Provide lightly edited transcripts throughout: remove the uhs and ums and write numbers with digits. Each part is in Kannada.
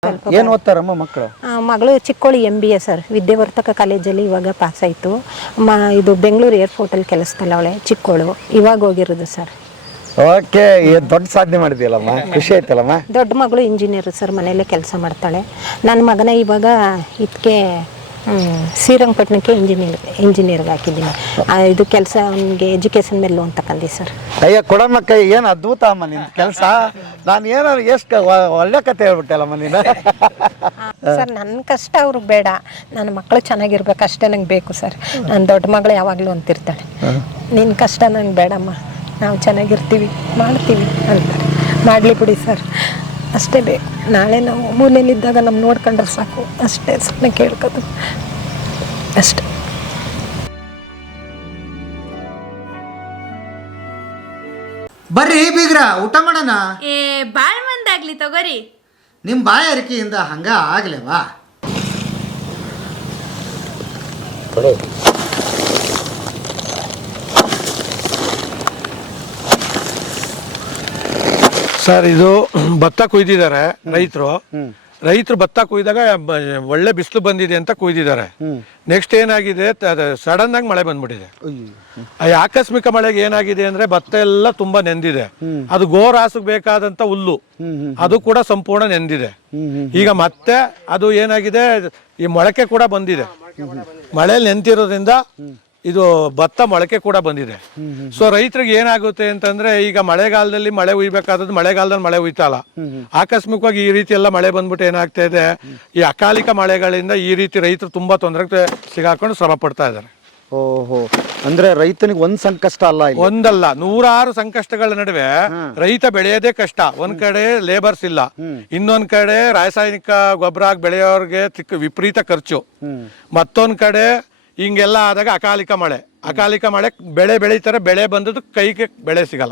ಏನು ಓದ್ತಾರಮ್ಮ ಮಕ್ಕಳು? ಮಗಳು ಚಿಕ್ಕೋಳಿ MBA ಸರ್, ವಿದ್ಯಾವರ್ತಕ ಕಾಲೇಜಲ್ಲಿ ಇವಾಗ ಪಾಸ್ ಆಯಿತು. ಇದು ಬೆಂಗಳೂರು ಏರ್ಪೋರ್ಟಲ್ಲಿ ಕೆಲಸದಲ್ಲ ಅವಳೆ, ಚಿಕ್ಕೋಳು, ಇವಾಗ ಹೋಗಿರೋದು ಸರ್. ಓಕೆ, ದೊಡ್ಡ ಸಾಧನೆ ಮಾಡಿದ್ಯಲ್ಲಮ್ಮ, ಖುಷಿ ಆಯ್ತಲ್ಲಮ್ಮ. ದೊಡ್ಡ ಮಗಳು ಇಂಜಿನಿಯರ್ ಸರ್, ಮನೆಯಲ್ಲೇ ಕೆಲಸ ಮಾಡ್ತಾಳೆ. ನನ್ನ ಮಗನ ಇವಾಗ ಇದಕ್ಕೆ ಶ್ರೀರಂಗಪಟ್ಟಣಕ್ಕೆ ಇಂಜಿನಿಯರ್ಗೆ ಹಾಕಿದ್ದೀನಿ. ಇದು ಕೆಲಸ ಅವನಿಗೆ ಎಜುಕೇಷನ್ ಮೇಲೆ ಲೋನ್ ತಗೊಂಡಿ ಸರ್. ಅಯ್ಯ ಕೊಡಮ್ಮ ಕೈ, ಏನು ಅದ್ಭುತ ಅಮ್ಮ ನಿನ್ನ ಕೆಲಸ. ನಾನು ಏನಾದ್ರು ಎಷ್ಟು ಒಳ್ಳೆ ಕತೆ ಹೇಳ್ಬಿಟ್ಟೆಲ್ಲಮ್ಮ ನೀನು. ಸರ್ ನನ್ನ ಕಷ್ಟ ಅವ್ರಿಗೆ ಬೇಡ, ನನ್ನ ಮಕ್ಕಳು ಚೆನ್ನಾಗಿರ್ಬೇಕು ಅಷ್ಟೇ ನಂಗೆ ಬೇಕು ಸರ್. ನನ್ನ ದೊಡ್ಡ ಮಗಳು ಯಾವಾಗಲೂ ಅಂತಿರ್ತಾಳೆ, ನಿನ್ನ ಕಷ್ಟ ನಂಗೆ ಬೇಡಮ್ಮ, ನಾವು ಚೆನ್ನಾಗಿರ್ತೀವಿ ಮಾಡ್ತೀವಿ ಅಂತಾರೆ. ಮಾಡಲಿ ಬಿಡಿ ಸರ್, ಅಷ್ಟೇ ಬೇಕು. ನಾಳೆ ನಾವು ಮೂಲೆಯಲ್ಲಿದ್ದಾಗ ನಮ್ಮ ನೋಡ್ಕೊಂಡ್ರೆ ಸಾಕು, ಅಷ್ಟೇ ಸುಮ್ಮನೆ ಕೇಳ್ಕೋದು ಅಷ್ಟೇ. ಬರ್ರಿ ಬೀಗ್ರ, ಊಟ ಮಾಡೋಣ. ಬಾಳ್ ಮಂದಾಗ್ಲಿ ತಗೋರಿ. ನಿಮ್ಮ ಬಾಯ ಅರಿಕೆಯಿಂದ ಹಂಗ ಆಗ್ಲೇವಾ? ಸರ್, ಇದು ಭತ್ತ ಕೊಯ್ದಿದ್ದಾರೆ ರೈತರು ಭತ್ತ ಕೊಯ್ದಾಗ ಒಳ್ಳೆ ಬಿಸಿಲು ಬಂದಿದೆ ಅಂತ ಕೊಯ್ದಿದ್ದಾರೆ. ನೆಕ್ಸ್ಟ್ ಏನಾಗಿದೆ, ಸಡನ್ ಆಗಿ ಮಳೆ ಬಂದ್ಬಿಟ್ಟಿದೆ. ಆಕಸ್ಮಿಕ ಮಳೆಗೆ ಏನಾಗಿದೆ ಅಂದ್ರೆ ಭತ್ತ ಎಲ್ಲ ತುಂಬಾ ನೆಂದಿದೆ. ಅದು ಗೋರಾಸಕ್ಕೆ ಬೇಕಾದಂತ ಹುಲ್ಲು ಅದು ಕೂಡ ಸಂಪೂರ್ಣ ನೆಂದಿದೆ. ಈಗ ಮತ್ತೆ ಅದು ಏನಾಗಿದೆ, ಈ ಮೊಳಕೆ ಕೂಡ ಬಂದಿದೆ. ಮಳೆಯಲ್ಲಿ ನೆಂತಿರೋದ್ರಿಂದ ಇದು ಭತ್ತ ಮೊಳಕೆ ಕೂಡ ಬಂದಿದೆ. ಸೊ ರೈತರಿಗೆ ಏನಾಗುತ್ತೆ ಅಂತಂದ್ರೆ, ಈಗ ಮಳೆಗಾಲದಲ್ಲಿ ಮಳೆ ಉಯ್ಬೇಕಾದದ್ದು ಮಳೆಗಾಲದಲ್ಲಿ ಮಳೆ ಉಯ್ತಲ್ಲ. ಆಕಸ್ಮಿಕವಾಗಿ ಈ ರೀತಿ ಎಲ್ಲ ಮಳೆ ಬಂದ್ಬಿಟ್ಟು ಏನಾಗ್ತಾ ಇದೆ, ಈ ಅಕಾಲಿಕ ಮಳೆಗಳಿಂದ ಈ ರೀತಿ ರೈತರು ತುಂಬಾ ತೊಂದರೆ ಸಿಗಾಕೊಂಡು ಶ್ರಮ ಪಡ್ತಾ ಇದ್ದಾರೆ. ಓಹೋ, ಅಂದ್ರೆ ರೈತನಿಗೆ ಒಂದ್ ಸಂಕಷ್ಟ ಅಲ್ಲ, ಒಂದಲ್ಲ ನೂರಾರು ಸಂಕಷ್ಟಗಳ ನಡುವೆ ರೈತ ಬೆಳೆಯೋದೇ ಕಷ್ಟ. ಒಂದ್ ಕಡೆ ಲೇಬರ್ಸ್ ಇಲ್ಲ, ಇನ್ನೊಂದ್ ಕಡೆ ರಾಸಾಯನಿಕ ಗೊಬ್ಬರ ಹಾಕಿ ಬೆಳೆಯೋರ್ಗೆ ವಿಪರೀತ ಖರ್ಚು, ಮತ್ತೊಂದ್ ಕಡೆ ಹಿಂಗೆಲ್ಲ ಆದಾಗ ಅಕಾಲಿಕ ಮಳೆ ಬೆಳೆ ಬೆಳೀತಾರೆ, ಬೆಳೆ ಬಂದದ್ದು ಕೈಗೆ ಬೆಳೆ ಸಿಗಲ್ಲ.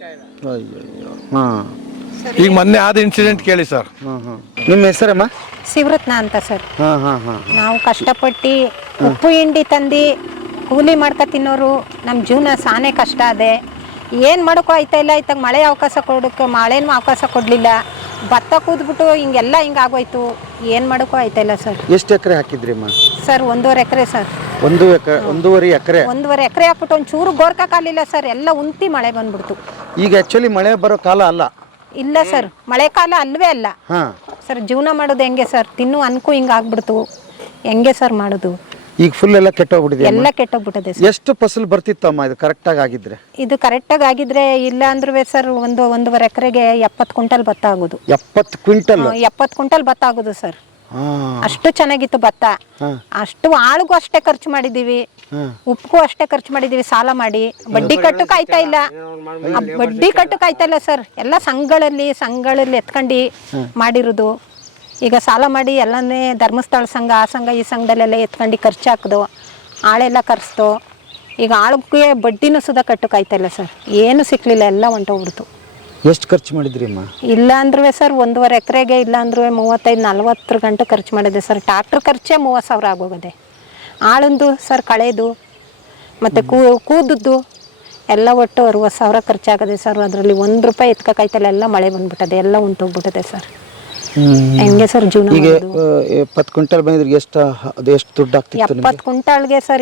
ಈಗ ಮೊನ್ನೆ ಆದ ಇನ್ಸಿಡೆಂಟ್ ಕೇಳಿ ಸರ್. ನಿಮ್ಮ ಹೆಸರಮ್ಮ? ಶಿವರತ್ನ ಅಂತ ಸರ್. ನಾವು ಕಷ್ಟಪಟ್ಟು ಉಪ್ಪು ಹಿಂಡಿ ತಂದು ಕೂಲಿ ಮಾಡ್ಕೊ ತಿನ್ನೋರು, ನಮ್ಮ ಜೀವನ ಸಾನೇ ಕಷ್ಟ ಅದೇ. ಏನು ಮಾಡೋಕ್ಕೂ ಆಯ್ತಾ ಇಲ್ಲ. ಇತ್ತಾಗ ಮಳೆ ಅವಕಾಶ ಕೊಡೋಕ್ಕೆ ಮಳೆನೂ ಅವಕಾಶ ಕೊಡಲಿಲ್ಲ. ಭತ್ತ ಕೂದ್ಬಿಟ್ಟು ಹಿಂಗೆಲ್ಲ ಹಿಂಗಾಗೋಯ್ತು, ಏನು ಮಾಡೋಕ್ಕೂ ಆಯ್ತಾ ಇಲ್ಲ ಸರ್. ಎಷ್ಟು ಎಕರೆ ಹಾಕಿದ್ರಿ ಅಮ್ಮ? ಸರ್ 1.5 ಎಕರೆ ಸರ್. 1.5 ಎಕರೆ ಹಾಕ್ಬಿಟ್ಟು ಒಂಚೂರು ಗೋರ್ಕಾಲಿಲ್ಲ ಸರ್, ಎಲ್ಲ ಉಂತಿ ಮಳೆ ಬಂದ್ಬಿಡ್ತು. ಈಗ ಆಕ್ಚುಲಿ ಮಳೆ ಬರೋ ಕಾಲ ಅಲ್ಲ. ಇಲ್ಲ ಸರ್, ಮಳೆ ಕಾಲ ಅಲ್ವೇ ಅಲ್ಲ ಸರ್. ಜೀವನ ಮಾಡೋದು ಹೆಂಗೆ ಸರ್, ತಿನ್ನು ಅನ್ಕು ಹಿಂಗಾಗ್ಬಿಡ್ತು, ಹೆಂಗೆ ಸರ್ ಮಾಡೋದು? ಈಗ ಫುಲ್ ಎಲ್ಲ ಕೆಟ್ಟೋಗ್ಬಿಟ್ಟಿದೆ. ಎಲ್ಲ ಕೆಟ್ಟೋಗ್ಬಿಟ್ಟಿದೆ. ಎಷ್ಟು ಫಸಲು ಬರ್ತಿತ್ತಮ್ಮ ಇದು ಕರೆಕ್ಟಾಗಿ ಆಗಿದ್ರೆ? ಇದು ಕರೆಕ್ಟಾಗಿ ಆಗಿದ್ರೆ, ಇಲ್ಲ ಅಂದ್ರೂ ಸರ್ 1.5 ಎಕರೆಗೆ 70 ಕ್ವಿಂಟಲ್ ಭತ್ತ ಆಗೋದು. 70 ಕ್ವಿಂಟಲ್? 70 ಕ್ವಿಂಟಲ್ ಭತ್ತ ಆಗೋದು ಸರ್. ಅಷ್ಟು ಚೆನ್ನಾಗಿತ್ತು ಭತ್ತ. ಅಷ್ಟು ಆಳುಗೂ ಅಷ್ಟೇ ಖರ್ಚು ಮಾಡಿದೀವಿ, ಉಪ್ಪು ಅಷ್ಟೇ ಖರ್ಚು ಮಾಡಿದೀವಿ ಸಾಲ ಮಾಡಿ. ಬಡ್ಡಿ ಕಟ್ಟಕ್ಕೆ ಆಯ್ತಾ ಇಲ್ಲ, ಬಡ್ಡಿ ಕಟ್ಟಕ್ಕೆ ಆಯ್ತಾ ಇಲ್ಲ ಸರ್. ಎಲ್ಲ ಸಂಘಗಳಲ್ಲಿ ಎತ್ಕೊಂಡು ಮಾಡಿರೋದು. ಈಗ ಸಾಲ ಮಾಡಿ ಎಲ್ಲನೇ ಧರ್ಮಸ್ಥಳ ಸಂಘ, ಆ ಸಂಘ ಈ ಸಂಘದಲ್ಲೆಲ್ಲ ಎತ್ಕೊಂಡು ಖರ್ಚು ಹಾಕಿದು, ಆಳೆಲ್ಲ ಕರೆಸ್ತು. ಈಗ ಆಳಿಗೆ ಬಡ್ಡಿನೂ ಸುಧಾ ಕಟ್ಟಕ್ಕೆ ಆಯ್ತಾ ಇಲ್ಲ ಸರ್. ಏನು ಸಿಕ್ಲಿಲ್ಲ, ಎಲ್ಲ ಹೊಂಟೋಗ್ಬಿಡ್ತು. ಎಷ್ಟು ಖರ್ಚು ಮಾಡಿದ್ರಿ ಅಮ್ಮ? ಇಲ್ಲ ಅಂದ್ರೂ ಸರ್ 1.5 ಎಕರೆಗೆ ಇಲ್ಲ ಅಂದ್ರೂ 35-40 ಗಂಟೆ ಖರ್ಚು ಮಾಡಿದೆ ಸರ್. ಟ್ರಾಕ್ಟರ್ ಖರ್ಚೇ 30,000 ಆಗೋಗಿದೆ. ಆಳಂದು ಸರ್ ಕಳೆದು ಮತ್ತು ಕೂದದ್ದು ಎಲ್ಲ ಒಟ್ಟು 60,000 ಖರ್ಚಾಗದೆ ಸರ್. ಅದರಲ್ಲಿ ₹1 ಎತ್ಕೋಕಾಯ್ತಲ್ಲ, ಎಲ್ಲ ಮಳೆ ಬಂದ್ಬಿಟ್ಟದೆ, ಎಲ್ಲ ಉಂಟೋಗ್ಬಿಟ್ಟದೆ ಸರ್. ಹೆಂಗೆ ಸರ್ ಜೀವನ? ಈಗ 70 ಕ್ವಿಂಟಲ್ ಬಂದಿದ್ರೆ ಎಷ್ಟು ದುಡ್ಡು ಆಗ್ತಿತ್ತು? 70 ಕ್ವಿಂಟಾಲ್ಗೆ ಸರ್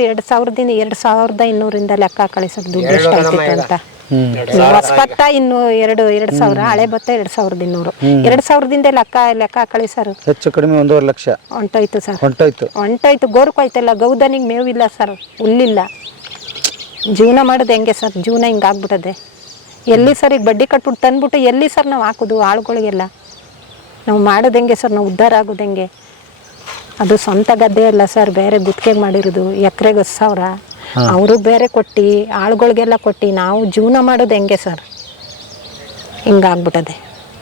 2,200 ಲೆಕ್ಕ ಹಾಕೊಳ್ಳಿ ಸರ್, ದುಡ್ಡು ಎಷ್ಟು ಆಗ್ತಿತ್ತು ಅಂತ. ಹೊಸ ಭತ್ತ ಇನ್ನು 2,000, ಹಳೆ ಭತ್ತ 2,200. 2,000ದಿಂದ ಲೆಕ್ಕ ಹಾಕೊಳ್ಳಿ ಸರ್. ಹೆಚ್ಚು ಕಡಿಮೆ 1.5 ಲಕ್ಷ ಹೊಂಟೋಯ್ತು ಸರ್. ಹೊಂಟೋಯ್ತು. ಗೋರ್ಕು ಆಯ್ತಲ್ಲ, ಗೌದನಿಗೆ ಮೇವಿಲ್ಲ ಸರ್, ಹುಲ್ಲಿಲ್ಲ. ಜೀವನ ಮಾಡೋದು ಹೆಂಗೆ ಸರ್? ಜೀವನ ಹಿಂಗಾಗ್ಬಿಟ್ಟದೆ. ಎಲ್ಲಿ ಸರ್ ಈಗ ಬಡ್ಡಿ ಕಟ್ಬಿಟ್ಟು ತಂದ್ಬಿಟ್ಟು ಎಲ್ಲಿ ಸರ್ ನಾವು ಹಾಕೋದು ಆಳುಗಳಿಗೆಲ್ಲ? ನಾವು ಮಾಡೋದು ಹೆಂಗೆ ಸರ್? ನಾವು ಉದ್ಧಾರ ಆಗೋದು ಹೆಂಗೆ? ಅದು ಸ್ವಂತ ಗದ್ದೆ ಅಲ್ಲ ಸರ್, ಬೇರೆ ಗುತ್ತಿಗೆಗೆ ಮಾಡಿರೋದು. ಎಕರೆಗೆ 10,000 ಅವರು ಬೇರೆ ಕೊಟ್ಟು ಆಳುಗಳಿಗೆಲ್ಲ ಕೊಟ್ಟು ನಾವು ಜೀವನ ಮಾಡೋದು ಹೆಂಗೆ ಸರ್? ಹಿಂಗಾಗ್ಬಿಟ್ಟದೆ.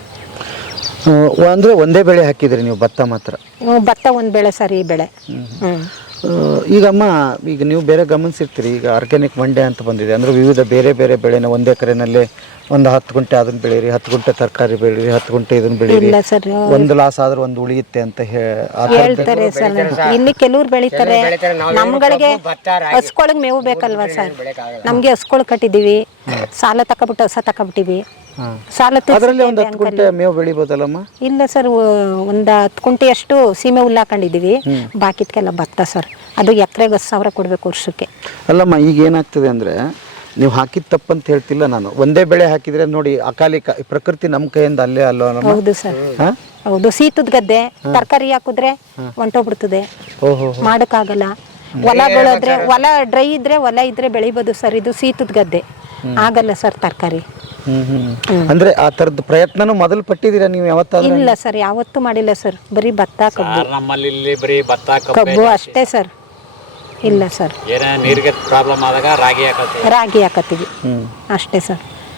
ಅಂದರೆ ಒಂದೇ ಬೆಳೆ ಹಾಕಿದ್ರಿ ನೀವು? ಭತ್ತ ಮಾತ್ರ? ಭತ್ತ ಒಂದು ಬೆಳೆ ಸರ್, ಈ ಬೆಳೆ. ಈಗಮ್ಮ, ಈಗ ನೀವು ಬೇರೆ ಗಮನಿಸಿರ್ತೀರಿ, ಈಗ ಆರ್ಗ್ಯಾನಿಕ್ ಮಂಡ್ಯ ಅಂತ ಬಂದಿದೆ. ಅಂದರೆ ವಿವಿಧ ಬೇರೆ ಬೇರೆ ಬೆಳೆನ 1 ಎಕರೆನಲ್ಲಿ ಒಂದು 10 ಗುಂಟೆ ಅದನ್ನ ಬೆಳೀರಿ, 10 ಗುಂಟೆ ತರಕಾರಿ ಬೆಳೀರಿ, 10 ಗುಂಟೆ ಇದನ್ನ ಬೆಳೀರಿ, ಒಂದು ಲಾಸ್ ಆದ್ರೆ ಒಂದು ಉಳಿಯುತ್ತೆ ಅಂತ ಹೇಳ್ತಾರೆ ಸರ್. ಇಲ್ಲಿ ಕೆಲವ್ರು ಬೆಳಿತಾರೆ, ನಮ್ಗಳಿಗೆ ಹಸ್ಕೊಳಗ್ ಮೇವು ಬೇಕಲ್ವಾ ಸರ್? ನಮ್ಗೆ ಹಸ್ಕೊಳ್ ಕಟ್ಟಿದೀವಿ, ಸಾಲ ತಕೊಬಿಟ್ಟು ಹೊಸ ತಕೊಬಿಟ್ಟಿವಿ. ಸಾಲ ಅದರಲ್ಲಿ ಒಂದು ತೀರ್ಸಿದ್ದೆ 10 ಗುಂಟೆ ಮೇವು ಬೆಳಿಬೋದಲ್ಲಮ್ಮ? ಇಲ್ಲ ಸರ್, ಒಂದು 10 ಗುಂಟೆಯಷ್ಟು ಸೀಮೆ ಹುಲ್ಲು ಹಾಕೊಂಡಿದ್ದೀವಿ, ಬಾಕಿದ್ಕೆಲ್ಲ ಭತ್ತ ಸರ್. ಅದು ಎಕರೆಗೆ 10,000 ಕೊಡಬೇಕು ವರ್ಷಕ್ಕೆ. ಅಲ್ಲಮ್ಮ, ಈಗ ಏನಾಗ್ತದೆ ಅಂದರೆ ನೀವು ಹಾಕಿದ ತಪ್ಪಂತ ಹೇಳ್ತಿಲ್ಲ ನಾನು. ಒಂದೇ ಬೆಳೆ ಹಾಕಿದರೆ ನೋಡಿ ಅಕಾಲಿಕ ಪ್ರಕೃತಿ ನಮ್ಮ ಕೈಯಿಂದ ಅಲ್ಲೇ ಅಲ್ಲೋ. ಹೌದು ಸರ್, ಹೌದು. ಶೀತದ ಗದ್ದೆ ತರಕಾರಿ ಹಾಕಿದ್ರೆ ಹೊಂಟೋಗ್ಬಿಡ್ತದೆ, ಮಾಡೋಕ್ಕಾಗಲ್ಲ. ಹೊಲಗಳಾದ್ರೆ ಹೊಲ ಡ್ರೈ ಇದ್ರೆ ಹೊಲ ಇದ್ರೆ ಬೆಳಿಬೋದು ಸರ್. ಇದು ಶೀತದ ಗದ್ದೆ ಆಗಲ್ಲ ಸರ್ ತರಕಾರಿ. ಅಂದ್ರೆ ಆ ತರದ ಪ್ರಯತ್ನನೂ ಮೊದಲು ಪಟ್ಟಿದ್ದೀರಾ ನೀವು ಯಾವತ್ತಾದ್ರೂ? ಇಲ್ಲ ಸರ್, ಯಾವತ್ತೂ ಮಾಡಿಲ್ಲ ಸರ್. ಬರೀ ಭತ್ತ ಕಬ್ಬು, ನಮ್ಮಲ್ಲಿ ಇಲ್ಲಿ ಬರೀ ಭತ್ತ ಕಬ್ಬು ಅಷ್ಟೇ ಸರ್. ಇಲ್ಲ ಸರ್, ಏನೇ ನೀರಿಗೆ ಪ್ರಾಬ್ಲಮ್ ಆದಾಗ ರಾಗಿ ಹಾಕತ್ತೀವಿ ಅಷ್ಟೇ ಸರ್.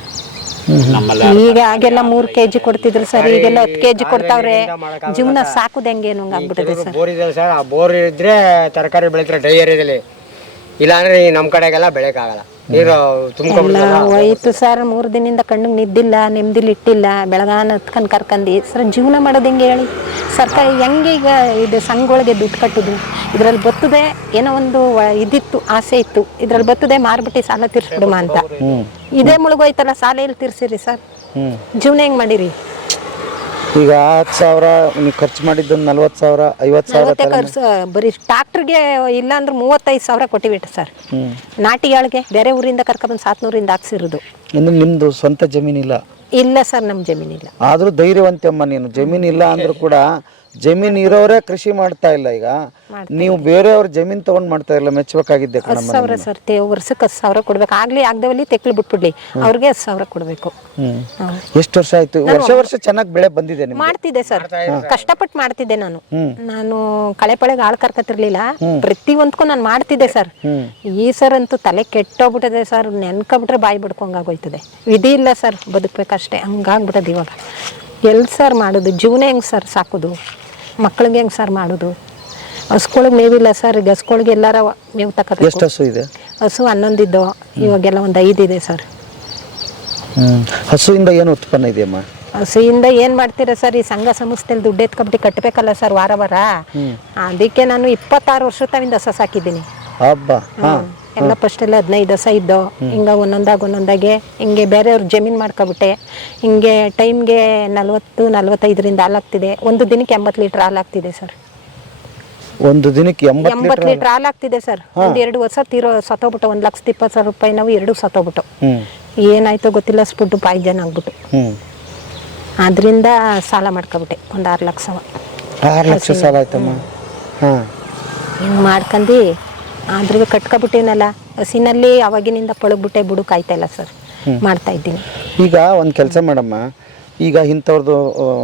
ನಮ್ಮಲ್ಲಿ ಈಗ ಆಗೆಲ್ಲ 3 kg ಕೊಡ್ತಿದ್ರು ಸರ್, ಈಗೆಲ್ಲ 10 kg ಕೊಡ್ತಾವ್ರೆ. ಜೀವನ ಸಾಕುದು ಹೆಂಗೆ ಆಗ್ಬಿಟ್ಟಿದೆ ಸರ್. ಬೋರ್ ಇದೆ ಸರ್, ಆ ಬೋರ್ ಇದ್ರೆ ತರಕಾರಿ ಬೆಳಿತಾರೆ ಡ್ರೈ ಏರಿಯಾದಲ್ಲಿ. ಇಲ್ಲಾಂದ್ರೆ ನಮ್ಮ ಕಡೆಗೆಲ್ಲ ಬೆಳೆಯಕ್ಕಾಗಲ್ಲ, ನೀರು ತುಂಬ್ಕೊಂಡ್ಬಿಡ್ತಲ್ಲ. ಹೋಯ್ತು ಸರ್, 3 ದಿನದಿಂದ ಕಣ್ಣಿಗೆ ನಿದ್ದಿಲ್ಲ, ನೆಮ್ಮದಿಲಿ ಇಟ್ಟಿಲ್ಲ. ಬೆಳಗಾನ ಹತ್ಕೊಂಡು ಕರ್ಕಂಡು ಸರ್ ಜೀವನ ಮಾಡೋದು ಹೆಂಗೆ ಹೇಳಿ? ಸರ್ಕಾರ ಹೆಂಗೆ ಈಗ ಇದು ಸಂಘಗಳಿಗೆ ದುಡ್ಡು ಕಟ್ಟುದು? ಇದ್ರಲ್ಲಿ ಬರ್ತದೆ ಏನೋ ಒಂದು ಇದಿತ್ತು, ಆಸೆ ಇತ್ತು, ಇದ್ರಲ್ಲಿ ಬರ್ತದೆ ಮಾರ್ಬಿಟ್ಟು ಸಾಲ ತೀರ್ಸ್ಬಿಡುಮ ಅಂತ. ಇದೇ ಮುಳುಗೋಯ್ತಲ್ಲ, ಸಾಲ ಎಲ್ಲಿ ತೀರ್ಸಿರಿ ಸರ್? ಜೀವನ ಹೆಂಗ್ ಮಾಡಿರಿ? ಈಗ 10,000 ನೀವು ಖರ್ಚು ಮಾಡಿದ್ದು 40,000 50,000 ಖರ್ಚು ಬರೀ ಟ್ರಾಕ್ಟರ್ಗೆ ಇಲ್ಲ ಅಂದ್ರೆ 35,000 ಕೊಟ್ಟಿಬಿಟ್ಟು ಸರ್. ನಾಟಿ ಆಳ್ಗೆ ಬೇರೆ ಊರಿಂದ ಕರ್ಕೊಂಡ್ಬಂದು 700ರಿಂದ ಹಾಕ್ಸಿರೋದು. ಅಂದ್ರೆ ನಿಮ್ದು ಸ್ವಂತ ಜಮೀನಿಲ್ಲ? ಇಲ್ಲ ಸರ್, ನಮ್ಮ ಜಮೀನಿಲ್ಲ. ಆದ್ರೂ ಧೈರ್ಯವಂತೆ ಅಮ್ಮ ನೀನು. ಜಮೀನಿಲ್ಲ ಅಂದ್ರೂ ಕೂಡ ಜಮೀನ್ ಇರೋರೇ ಕೃಷಿ ಮಾಡ್ತಾ ಇಲ್ಲ. ಈಗ ನೀವು ಬೇರೆಯವ್ರ ಜಮೀನ್ ತಗೊಂಡ್ ಮಾಡ್ತಾ ಇಲ್ಲ, ಮೆಚ್ಚಬೇಕಾಗಿದ್ದೆ. 10,000 ಸರ್, ವರ್ಷಕ್ಕೆ 10,000 ಕೊಡ್ಬೇಕು. ಆಗ್ಲಿ ಆಗದವಲ್ಲಿ ತೆಕ್ಳು ಬಿಟ್ಬಿಡ್ಲಿ, ಅವ್ರಿಗೆ 10,000 ಕೊಡ್ಬೇಕು. ಎಷ್ಟು ವರ್ಷ ಆಯ್ತು? ವರ್ಷ ಚೆನ್ನಾಗಿ ಬೆಳೆ ಬಂದಿದೆ ನಿಮ್ಗೆ? ಮಾಡ್ತಿದ್ದೆ ಸರ್, ಕಷ್ಟಪಟ್ಟು ಮಾಡ್ತಿದ್ದೆ ನಾನು ಕಳೆಪಳೆಗೆ ಆಳ್ ಕರ್ಕತಿರ್ಲಿಲ್ಲ. ಪ್ರತಿಯೊಂದಕ್ಕೂ ನಾನು ಮಾಡ್ತಿದ್ದೆ ಸರ್. ಈ ಸರ್ ಅಂತೂ ತಲೆ ಕೆಟ್ಟೋಗ್ಬಿಟ್ಟದೆ ಸರ್. ನೆನ್ಕೊಬಿಟ್ರೆ ಬಾಯಿ ಬಿಡ್ಕೊಂಗಾಗೋಯ್ತದೆ. ವಿಧಿ ಇಲ್ಲ ಸರ್, ಬದುಕ್ಬೇಕಷ್ಟೇ, ಹಂಗಾಗ್ಬಿಟ್ಟದೆ. ಇವಾಗ ಎಲ್ಲಿ ಸರ್ ಮಾಡೋದು? ಜೀವನ ಹೆಂಗೆ ಸರ್ ಸಾಕೋದು? ಮಕ್ಳಿಗೆ ಹೆಂಗೆ ಸರ್ ಮಾಡೋದು? ಹಸುಗಳಿಗೆ ಮೇವಿಲ್ಲ ಸರ್. ಈಗ ಹಸುಗಳಿಗೆ ಎಲ್ಲಾರ ಮೇವು ತಗೋಬೇಕು. ಎಷ್ಟು ಹಸು ಇದೆ? ಹಸು 11 ಇದ್ದೋ, ಇವಾಗೆಲ್ಲ ಒಂದು 5 ಇದೆ ಸರ್. ಹಸುವಿಂದ ಏನು ಉತ್ಪನ್ನ ಇದೆಯಮ್ಮ? ಹಸುವಿಂದ ಏನ್ ಮಾಡ್ತೀರಾ ಸರ್? ಈ ಸಂಘ ಸಂಸ್ಥೆಯಲ್ಲಿ ದುಡ್ಡು ಎತ್ಕೊಬಿಟ್ಟು ಕಟ್ಟಬೇಕಲ್ಲ ಸರ್ ವಾರ ವಾರ. ಅದಕ್ಕೆ ನಾನು 26 ವರ್ಷ ತಾವಿಂದ ಹಸ ಸಾಕಿದ್ದೀನಿ. ಎಲ್ಲ ಫಸ್ಟ್ ಎಲ್ಲ 15 ಹಸ ಇದ್ದೋ, ಹಿಂಗ ಒಂದೊಂದಾಗೆ ಹಿಂಗೆ ಬೇರೆಯವ್ರ ಜಮೀನ್ ಮಾಡ್ಕೊಬಿಟ್ಟೆ. ಹಿಂಗೆ ಟೈಮ್ಗೆ 40-45ರಿಂದ ಹಾಲು ಆಗ್ತಿದೆ. ಒಂದು ದಿನಕ್ಕೆ 80 ಲೀಟರ್ ಹಾಲು ಆಗ್ತಿದೆ ಸರ್. ಒಂದು ದಿನಕ್ಕೆ 80 ಲೀಟರ್ ಹಾಲು ಆಗ್ತಿದೆ ಸರ್. ಒಂದ್ 2 ವರ್ಷ ಸತ್ತೋಗ್ಬಿಟ್ಟು 1,20,000 ರೂಪಾಯಿ ನಾವು 2 ಸತ್ತೋಗ್ಬಿಟ್ಟು. ಏನಾಯ್ತೋ ಗೊತ್ತಿಲ್ಲ, ಸ್ಫುಡ್ ಪಾಯ್ಜನ್ ಆಗ್ಬಿಟ್ಟು. ಅದರಿಂದ ಸಾಲ ಮಾಡ್ಕೊಬಿಟ್ಟೆ ಒಂದು 6 ಲಕ್ಷ. 6 ಲಕ್ಷ ಸಾಲ ಆಯ್ತಮ್ಮ? ಹಿಂಗೆ ಮಾಡ್ಕೊಂಡು ಅದ್ರಿಗೆ ಕಟ್ಕೊಬಿಟ್ಟೇನಲ್ಲ. ಹಸಿನಲ್ಲಿ ಅವಾಗಿನಿಂದ ಪಳಗ್ಬಿಟ್ಟೆ, ಬುಡುಕಾಯ್ತಾ ಇಲ್ಲ ಸರ್, ಮಾಡ್ತಾ ಇದ್ದೀನಿ. ಈಗ ಒಂದು ಕೆಲಸ ಮಾಡಮ್ಮ, ಈಗ ಇಂಥವ್ರದ್ದು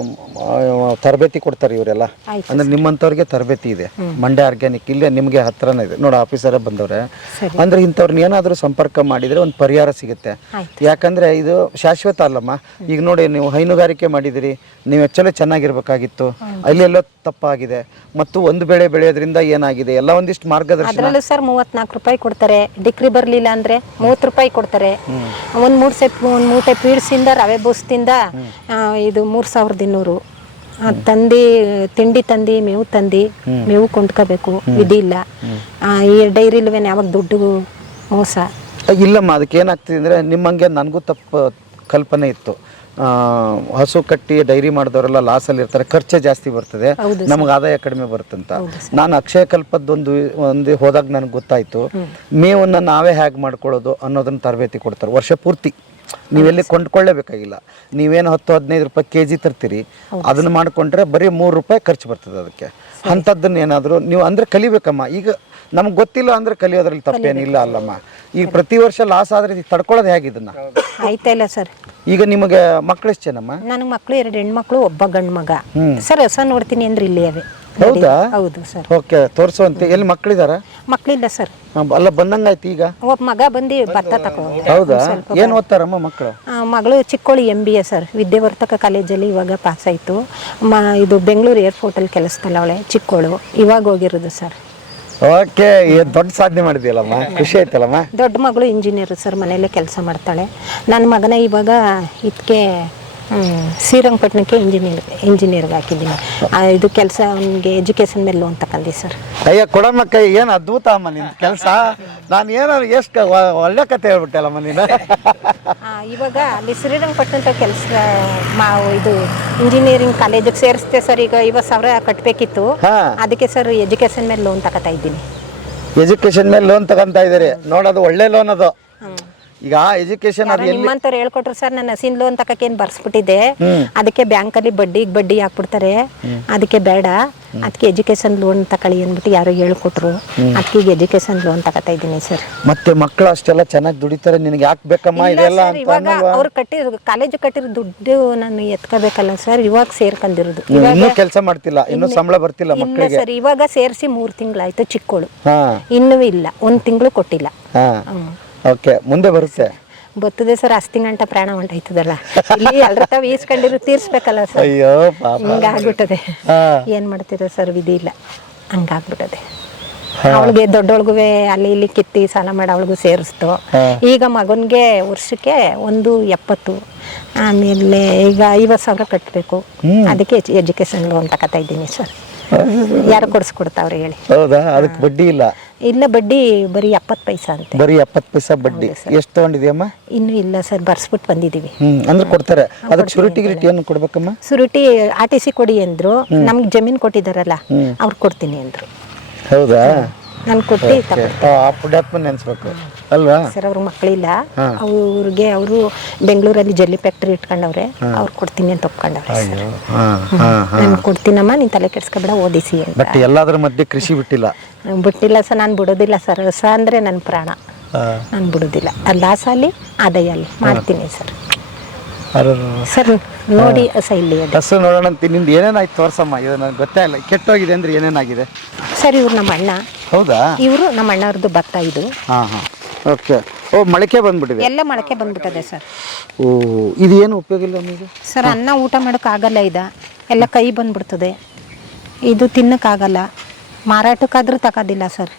ತರಬೇತಿ ಕೊಡ್ತಾರೆ ಇವರೆಲ್ಲ. ಅಂದ್ರೆ ನಿಮ್ಮಂಥವ್ರಿಗೆ ತರಬೇತಿ ಇದೆ, ಮಂಡ್ಯ ಆರ್ಗ್ಯಾನಿಕ್ ಇಲ್ಲೇ ನಿಮಗೆ ಹತ್ರನೇ ಇದೆ ನೋಡಿ, ಆಫೀಸರೇ ಬಂದವ್ರೆ. ಅಂದ್ರೆ ಇಂಥವ್ರನ್ನ ಏನಾದರೂ ಸಂಪರ್ಕ ಮಾಡಿದ್ರೆ ಒಂದು ಪರಿಹಾರ ಸಿಗುತ್ತೆ. ಯಾಕಂದ್ರೆ ಇದು ಶಾಶ್ವತ ಅಲ್ಲಮ್ಮ. ಈಗ ನೋಡಿ, ನೀವು ಹೈನುಗಾರಿಕೆ ಮಾಡಿದಿರಿ, ನೀವು ಆ್ಯಕ್ಚುಲಿ ಚೆನ್ನಾಗಿರ್ಬೇಕಾಗಿತ್ತು, ಅಲ್ಲೆಲ್ಲೋ ತಪ್ಪಾಗಿದೆ. ಮತ್ತು ಒಂದು ಬೆಳೆ ಬೆಳೆಯೋದ್ರಿಂದ ಏನಾಗಿದೆ ಎಲ್ಲ ಒಂದಿಷ್ಟು ಮಾರ್ಗದರ್ಶನ. ಅದರಲ್ಲೂ ಸರ್ 34 ರೂಪಾಯಿ ಕೊಡ್ತಾರೆ. ಡಿಕ್ರಿ ಬರಲಿಲ್ಲ ಅಂದ್ರೆ 30 ರೂಪಾಯಿ ಕೊಡ್ತಾರೆ. ಒಂದು ಮೂಟೆ ಪೀಡ್ಸಿಂದ ರವೆ ಬೂಸ್ತಿಂದ ಇದು 3,200 ತಂದು ತಿಂಡಿ ತಂದು ಮೇವು ಕೊಂಡ್ಕೋಬೇಕು. ವಿಧಿ ಇಲ್ಲ. ಈ ಡೈರಿಲ್ವೇನು ಯಾವಾಗ ದುಡ್ಡು ಮೋಸ ಇಲ್ಲಮ್ಮ. ಅದಕ್ಕೆ ಏನಾಗ್ತದೆ ಅಂದರೆ ನಿಮ್ಮಂಗೆ ನನಗೂ ತಪ್ಪು ಕಲ್ಪನೆ ಇತ್ತು. ಹಸು ಕಟ್ಟಿ ಡೈರಿ ಮಾಡಿದವರೆಲ್ಲ ಲಾಸಲ್ಲಿ ಇರ್ತಾರೆ, ಖರ್ಚೆ ಜಾಸ್ತಿ ಬರ್ತದೆ, ನಮ್ಗೆ ಆದಾಯ ಕಡಿಮೆ ಬರುತ್ತಂತ. ನಾನು ಅಕ್ಷಯ ಕಲ್ಪದ್ದೊಂದು ಹೋದಾಗ ನನಗೆ ಗೊತ್ತಾಯ್ತು, ಮೇವನ್ನು ನಾವೇ ಹೇಗೆ ಮಾಡ್ಕೊಳ್ಳೋದು ಅನ್ನೋದನ್ನ ತರಬೇತಿ ಕೊಡ್ತಾರೆ ವರ್ಷ ಪೂರ್ತಿ. ನೀವೆಲ್ಲಿ ಕೊಂಡ್ಕೊಳ್ಳೇಬೇಕಾಗಿಲ್ಲ. ನೀವೇನು 10-15 ರೂಪಾಯಿ ಕೆಜಿ ತರ್ತೀರಿ, ಅದನ್ನ ಮಾಡ್ಕೊಂಡ್ರೆ ಬರೀ 3 ರೂಪಾಯಿ ಖರ್ಚು ಬರ್ತದೆ ಅದಕ್ಕೆ. ಅಂಥದ್ದನ್ನ ಏನಾದರೂ ನೀವು ಅಂದರೆ ಕಲಿಬೇಕಮ್ಮ. ಈಗ ನಮ್ಗೆ ಗೊತ್ತಿಲ್ಲ ಅಂದ್ರೆ ಕಲಿಯೋದ್ರಲ್ಲಿ ತಪ್ಪೇನಿಲ್ಲ ಅಲ್ಲಮ್ಮ. ಈಗ ಪ್ರತಿ ವರ್ಷ ಲಾಸ್ ಆದ್ರೆ ತಡ್ಕೊಳ್ಳೋದು ಹೇಗೆ ಇದನ್ನ? ಆಯ್ತಾ ಇಲ್ಲ ಸರ್. ಈಗ ನಿಮಗೆ ಮಕ್ಕಳು ಎಷ್ಟು ಜನಮ್ಮ? ನನಗೆ ಮಕ್ಕಳು 2 ಹೆಣ್ಮಕ್ಳು, ಒಬ್ಬ ಗಂಡು ಮಗ ಸರ್. ಹೊಸ ನೋಡ್ತೀನಿ ಅಂದ್ರೆ ಇಲ್ಲಿ ಅವೆ. ಹೌದಾ? ಹೌದು ಸರ್. ಓಕೆ, ತೋರಿಸುವಂತೆ. ಎಲ್ಲಿ ಮಕ್ಕಳಿದಾರ? ಮಕ್ಕಳಿಲ್ಲ ಸರ್. ಅಲ್ಲ, ಬಂದಂಗಾಯ್ತು. ಈಗ ಒಬ್ಬ ಮಗ ಬಂದು ಭತ್ತ ತಗೊಂಡು. ಹೌದಾ? ಏನು ಓದ್ತಾರಮ್ಮ ಮಕ್ಕಳು? ಮಗಳು ಚಿಕ್ಕೋಳಿ MBA ಸರ್, ವಿದ್ಯಾವರ್ತಕ ಕಾಲೇಜಲ್ಲಿ ಇವಾಗ ಪಾಸ್ ಆಯ್ತು. ಇದು ಬೆಂಗಳೂರು ಏರ್ಪೋರ್ಟಲ್ಲಿ ಕೆಲಸದಲ್ಲ ಅವಳೆ, ಚಿಕ್ಕೋಳು. ಇವಾಗ ಹೋಗಿರೋದು ಸರ್. ಓಕೆ, ದೊಡ್ಡ ಸಾಧನೆ ಮಾಡಿದ್ಯಲ್ಲಮ್ಮ, ಖುಷಿ ಆಯ್ತಲ್ಲಮ್ಮ. ದೊಡ್ಡ ಮಗಳು ಇಂಜಿನಿಯರ್ ಸರ್, ಮನೆಯಲ್ಲೇ ಕೆಲಸ ಮಾಡ್ತಾಳೆ. ನನ್ನ ಮಗನ ಇವಾಗ ಇದಕ್ಕೆ ಶ್ರೀರಂಗಪಟ್ಟಣಕ್ಕೆ ಇಂಜಿನಿಯರ್ಗೆ ಹಾಕಿದ್ದೀನಿ. ಇದು ಕೆಲಸ ಅವನಿಗೆ ಎಜುಕೇಷನ್ ಮೇಲೆ ಲೋನ್ ತಗೊಂಡಿ ಸರ್. ಅಯ್ಯ ಕೊಡಮ್ಮ ಕೈ, ಏನು ಅದ್ಭುತ ಅಮ್ಮ ನಿನ್ನ ಕೆಲಸ. ನಾನು ಏನಾದ್ರು ಎಷ್ಟು ಒಳ್ಳೆ ಕತೆ ಹೇಳ್ಬಿಟ್ಟಲ್ಲಮ್ಮ ನೀನು. ಇವಾಗ ಅಲ್ಲಿ ಶ್ರೀರಂಗಪಟ್ಟಣದ ಕೆಲಸ ಇದು ಇಂಜಿನಿಯರಿಂಗ್ ಕಾಲೇಜಿಗೆ ಸೇರಿಸ್ತೆ ಸರ್. ಈಗ 50,000 ಕಟ್ಟಬೇಕಿತ್ತು, ಅದಕ್ಕೆ ಸರ್ ಎಜುಕೇಷನ್ ಮೇಲೆ ಲೋನ್ ತಗೋತಾ ಇದ್ದೀನಿ. ಎಜುಕೇಶನ್ ಮೇಲೆ ಲೋನ್ ತಗೊಂತಾ ಇದ್ದೀರಿ, ನೋಡೋದು ಒಳ್ಳೆ ಲೋನ್ ಅದು. ಈಗ ಎಜುಕೇಶನ್ ನಿಮ್ಮಂತವ್ರು ಹೇಳ್ಕೊಟ್ರು ಸರ್. ನನ್ನ ಹಸಿನ್ ಲೋನ್ ತಕೇನ್ ಬರ್ಸ್ಬಿಟ್ಟಿದೆ, ಅದಕ್ಕೆ ಬ್ಯಾಂಕಲ್ಲಿ ಬಡ್ಡಿ ಹಾಕ್ಬಿಡ್ತಾರೆ, ಅದಕ್ಕೆ ಬೇಡ, ಅದಕ್ಕೆ ಎಜುಕೇಶನ್ ಲೋನ್ ತಗೊಳ್ಳಿ ಅಂದ್ಬಿಟ್ಟು ಯಾರೋ ಹೇಳ್ಕೊಟ್ರು, ಅದಕ್ಕೆ ಈಗ ಎಜುಕೇಶನ್ ಲೋನ್ ತಗೋತಾ ಇದ್ದೀನಿ ಸರ್. ಮತ್ತೆ ಮಕ್ಕಳು ಅಷ್ಟೆಲ್ಲ ಚೆನ್ನಾಗಿ ದುಡಿತಾರೆ, ನಿನಗೆ ಯಾಕೆ ಬೇಕಮ್ಮ ಇದೆಲ್ಲ ಅಂತ? ಇವಾಗ ಅವ್ರು ಕಾಲೇಜ್ ಕಟ್ಟಿರೋ ದುಡ್ಡು ನಾನು ಎತ್ಕೋಬೇಕಲ್ಲ ಸರ್, ಇವಾಗ ಸೇರ್ಕೊಂಡಿರೋದು. ಇನ್ನೂ ಕೆಲಸ ಮಾಡ್ತಿಲ್ಲ, ಇನ್ನೂ ಸಂಬಳ ಬರ್ತಿಲ್ಲ ಮಕ್ಕಳಿಗೆ ಸರ್. ಇವಾಗ ಸೇರಿಸಿ 3 ತಿಂಗಳಾಯ್ತು, ಚಿಕ್ಕಳು ಇನ್ನೂ ಇಲ್ಲ, 1 ತಿಂಗಳು ಕೊಟ್ಟಿಲ್ಲ. ಓಕೆ, ಮುಂದೆ ಬರುತ್ತೆ ಬರ್ತದೆ ಸರ್. ಅಸ್ತಿಗಂಟ ಪ್ರಾಣ ಹೊಂಟಾಯ್ತದಲ್ಲ, ಇಲ್ಲಿ ಎಲ್ಲರ ತಾವು ಈಸ್ಕೊಂಡಿರೋ ತೀರ್ಸ್ಬೇಕಲ್ಲ ಸರ್. ಅಯ್ಯೋ ಪಾಪ, ಹಿಂಗಾಗ್ಬಿಟ್ಟದೆ. ಏನ್ ಮಾಡ್ತೀರ ಸರ್, ವಿಧಿ ಇಲ್ಲ, ಹಂಗಾಗ್ಬಿಟ್ಟದೆ. ಅವಳಿಗೆ ದೊಡ್ಡೊಳಗೂ ಅಲ್ಲಿ ಇಲ್ಲಿ ಕಿತ್ತಿ ಸಾಲ ಮಾಡಿ ಅವಳಿಗೂ ಸೇರಿಸ್ತು. ಈಗ ಮಗನ್ಗೆ ವರ್ಷಕ್ಕೆ 170, ಆಮೇಲೆ ಈಗ 50,000 ಕಟ್ಟಬೇಕು, ಅದಕ್ಕೆ ಎಜುಕೇಶನ್ ಲೋನ್ ತಗೋತಾ ಇದ್ದೀನಿ ಸರ್. ಯಾರು ಕೊಡಿಸ್ಕೊಡ್ತಾವ್ರೆ ಹೇಳಿ? ಹೌದಾ? ಅದಕ್ಕೆ ಬಡ್ಡಿ ಇಲ್ಲ? ಇಲ್ಲ, ಬಡ್ಡಿ ಬರೀ 70 ಪೈಸಾ ಅಂತೆ. ಬರೀ 70 ಪೈಸಾ ಬಡ್ಡಿ. ಎಷ್ಟು ತಗೊಂಡಿದ್ಯಮ್ಮ? ಇನ್ನೂ ಇಲ್ಲ ಸರ್, ಬರ್ಸ್ಬಿಟ್ಟು ಬಂದಿದ್ದೀವಿ. ಅಂದ್ರೆ ಕೊಡ್ತಾರೆ. ಅದಕ್ಕೆ ಶುರಿಟಿ ಗಿರಿಟಿ ಏನು ಕೊಡ್ಬೇಕಮ್ಮ? ಶುರಿಟಿ RTC ಕೊಡಿ ಅಂದ್ರು, ನಮ್ಗೆ ಜಮೀನು ಕೊಟ್ಟಿದ್ದಾರಲ್ಲ ಅವ್ರು ಕೊಡ್ತೀನಿ ಅಂದ್ರು. ಹೌದಾ? ನಾನು ಕೊಟ್ಟು ಆ ಪುಣ್ಯಾತ್ಮ ನೆನ್ಸ್ಬೇಕು ಅಲ್ವಾ ಸರ್. ಅವ್ರ ಮಕ್ಕಳಿಲ್ಲ, ಅವ್ರಿಗೆ ಅವರು ಬೆಂಗಳೂರಲ್ಲಿ ಜಲ್ಲಿ ಫ್ಯಾಕ್ಟ್ರಿ ಇಟ್ಕೊಂಡವ್ರೆ, ಅವ್ರು ಕೊಡ್ತೀನಿ ಅಂತ ಒಪ್ಕೊಂಡವ್ರೆ. ನಾನು ಕೊಡ್ತೀನಮ್ಮ, ನೀನು ತಲೆ ಕೆಡ್ಸ್ಕೊಬೇಡ, ಓದಿಸಿ ಅಂತ. ಬಟ್ ಎಲ್ಲಾದ್ರ ಮಧ್ಯೆ ಕೃಷಿ ಬಿಟ್ಟಿಲ್ಲ? ಬಿಟ್ಟಿಲ್ಲ ಸರ್, ನಾನು ಬಿಡೋದಿಲ್ಲ ಸರ್. ಹೊಸ ಅಂದರೆ ನನ್ನ ಪ್ರಾಣ, ನಾನು ಬಿಡೋದಿಲ್ಲ. ಲಾಸ್ ಅಲ್ಲಿ ಆದಾಯ ಅಲ್ಲಿ ಮಾಡ್ತೀನಿ ಸರ್. ಸರ್ ನೋಡಿ ಹಸ ಇಲ್ಲಿ ಹಸು ನೋಡೋಣ ಅಂತ. ನಿಂದು ಏನೇನಾಯ್ತು ತೋರ್ಸಮ್ಮ, ಇದು ನನಗೆ ಗೊತ್ತೇ ಇಲ್ಲ. ಕೆಟ್ಟೋಗಿದೆ ಅಂದ್ರೆ ಏನೇನಾಗಿದೆ? ಸರ್, ಇವ್ರು ನಮ್ಮ ಅಣ್ಣ. ಹೌದಾ? ಇವರು ನಮ್ಮ ಅಣ್ಣವ್ರದ್ದು ಭತ್ತ ಇದು. ಓಕೆ. ಓ, ಮೊಳಕೆ ಬಂದ್ಬಿಟ್ಟಿದೆ? ಎಲ್ಲ ಮೊಳಕೆ ಬಂದ್ಬಿಟ್ಟದೆ ಸರ್. ಓ, ಇದು ಏನು ಉಪಯೋಗ ಇಲ್ಲ ನಮಗೆ ಸರ್. ಅನ್ನ ಊಟ ಮಾಡೋಕ್ಕಾಗಲ್ಲ, ಎಲ್ಲ ಕೈ ಬಂದ್ಬಿಡ್ತದೆ, ಇದು ತಿನ್ನಕ್ಕಾಗಲ್ಲ, ಮಾರಾಟಕ್ಕಾದ್ರೂ ತಗೋದಿಲ್ಲ ಸರ್.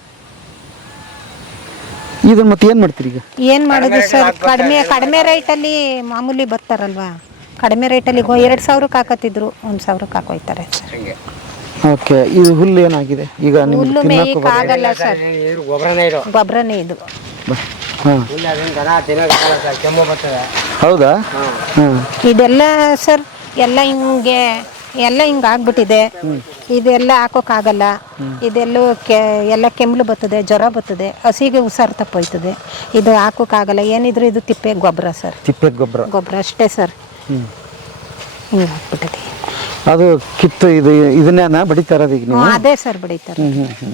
ಇದನ್ನ ಮತ್ತೆ ಏನು ಮಾಡ್ತೀರಿ ಈಗ? ಏನು ಮಾಡೋದು ಸರ್, ಕಡಿಮೆ ರೇಟಲ್ಲಿ ಮಾಮೂಲಿ ಬರ್ತಾರಲ್ವಾ, ಕಡಿಮೆ ರೇಟಲ್ಲಿ 2,000ಕ್ಕೆ ಹಾಕತ್ತಿದ್ರು, 1,000ಕ್ಕೆ ಹಾಕೋಯ್ತಾರೆ ಸರ್. ಓಕೆ. ಇದು ಹುಲ್ಲು ಏನಾಗಿದೆ ಈಗ? ಹುಲ್ಲು ಮೇಯಕ್ಕಾಗಲ್ಲ ಸರ್, ಗೊಬ್ಬರನೇ ಇದು. ಹೌದಾ? ಇದೆಲ್ಲ ಸರ್ ಎಲ್ಲ ಹಿಂಗೆ ಆಗ್ಬಿಟ್ಟಿದೆ. ಇದೆಲ್ಲ ಹಾಕೋಕ್ಕಾಗಲ್ಲ, ಎಲ್ಲ ಕೆಮ್ಮಲು ಬರ್ತದೆ, ಜ್ವರ ಬರ್ತದೆ, ಹಸಿಗೆ ಉಸಾರು ತಪ್ಪೋಯ್ತದೆ. ಇದು ಹಾಕೋಕ್ಕಾಗಲ್ಲ, ಏನಿದ್ರು ಇದು ತಿಪ್ಪೆ ಗೊಬ್ಬರ ಸರ್. ತಿಪ್ಪೆ ಗೊಬ್ಬರ ಅಷ್ಟೇ ಸರ್. ಹಿಂಗೆ ಆಗ್ಬಿಟ್ಟಿದೆ. ಅದು ಕಿತ್ತು ಇದನ್ನ ಬಡಿತಾ ಇರೋದು ಈಗ ನೀವು? ಅದೇ ಸರ್, ಬಡಿತಾರೆ.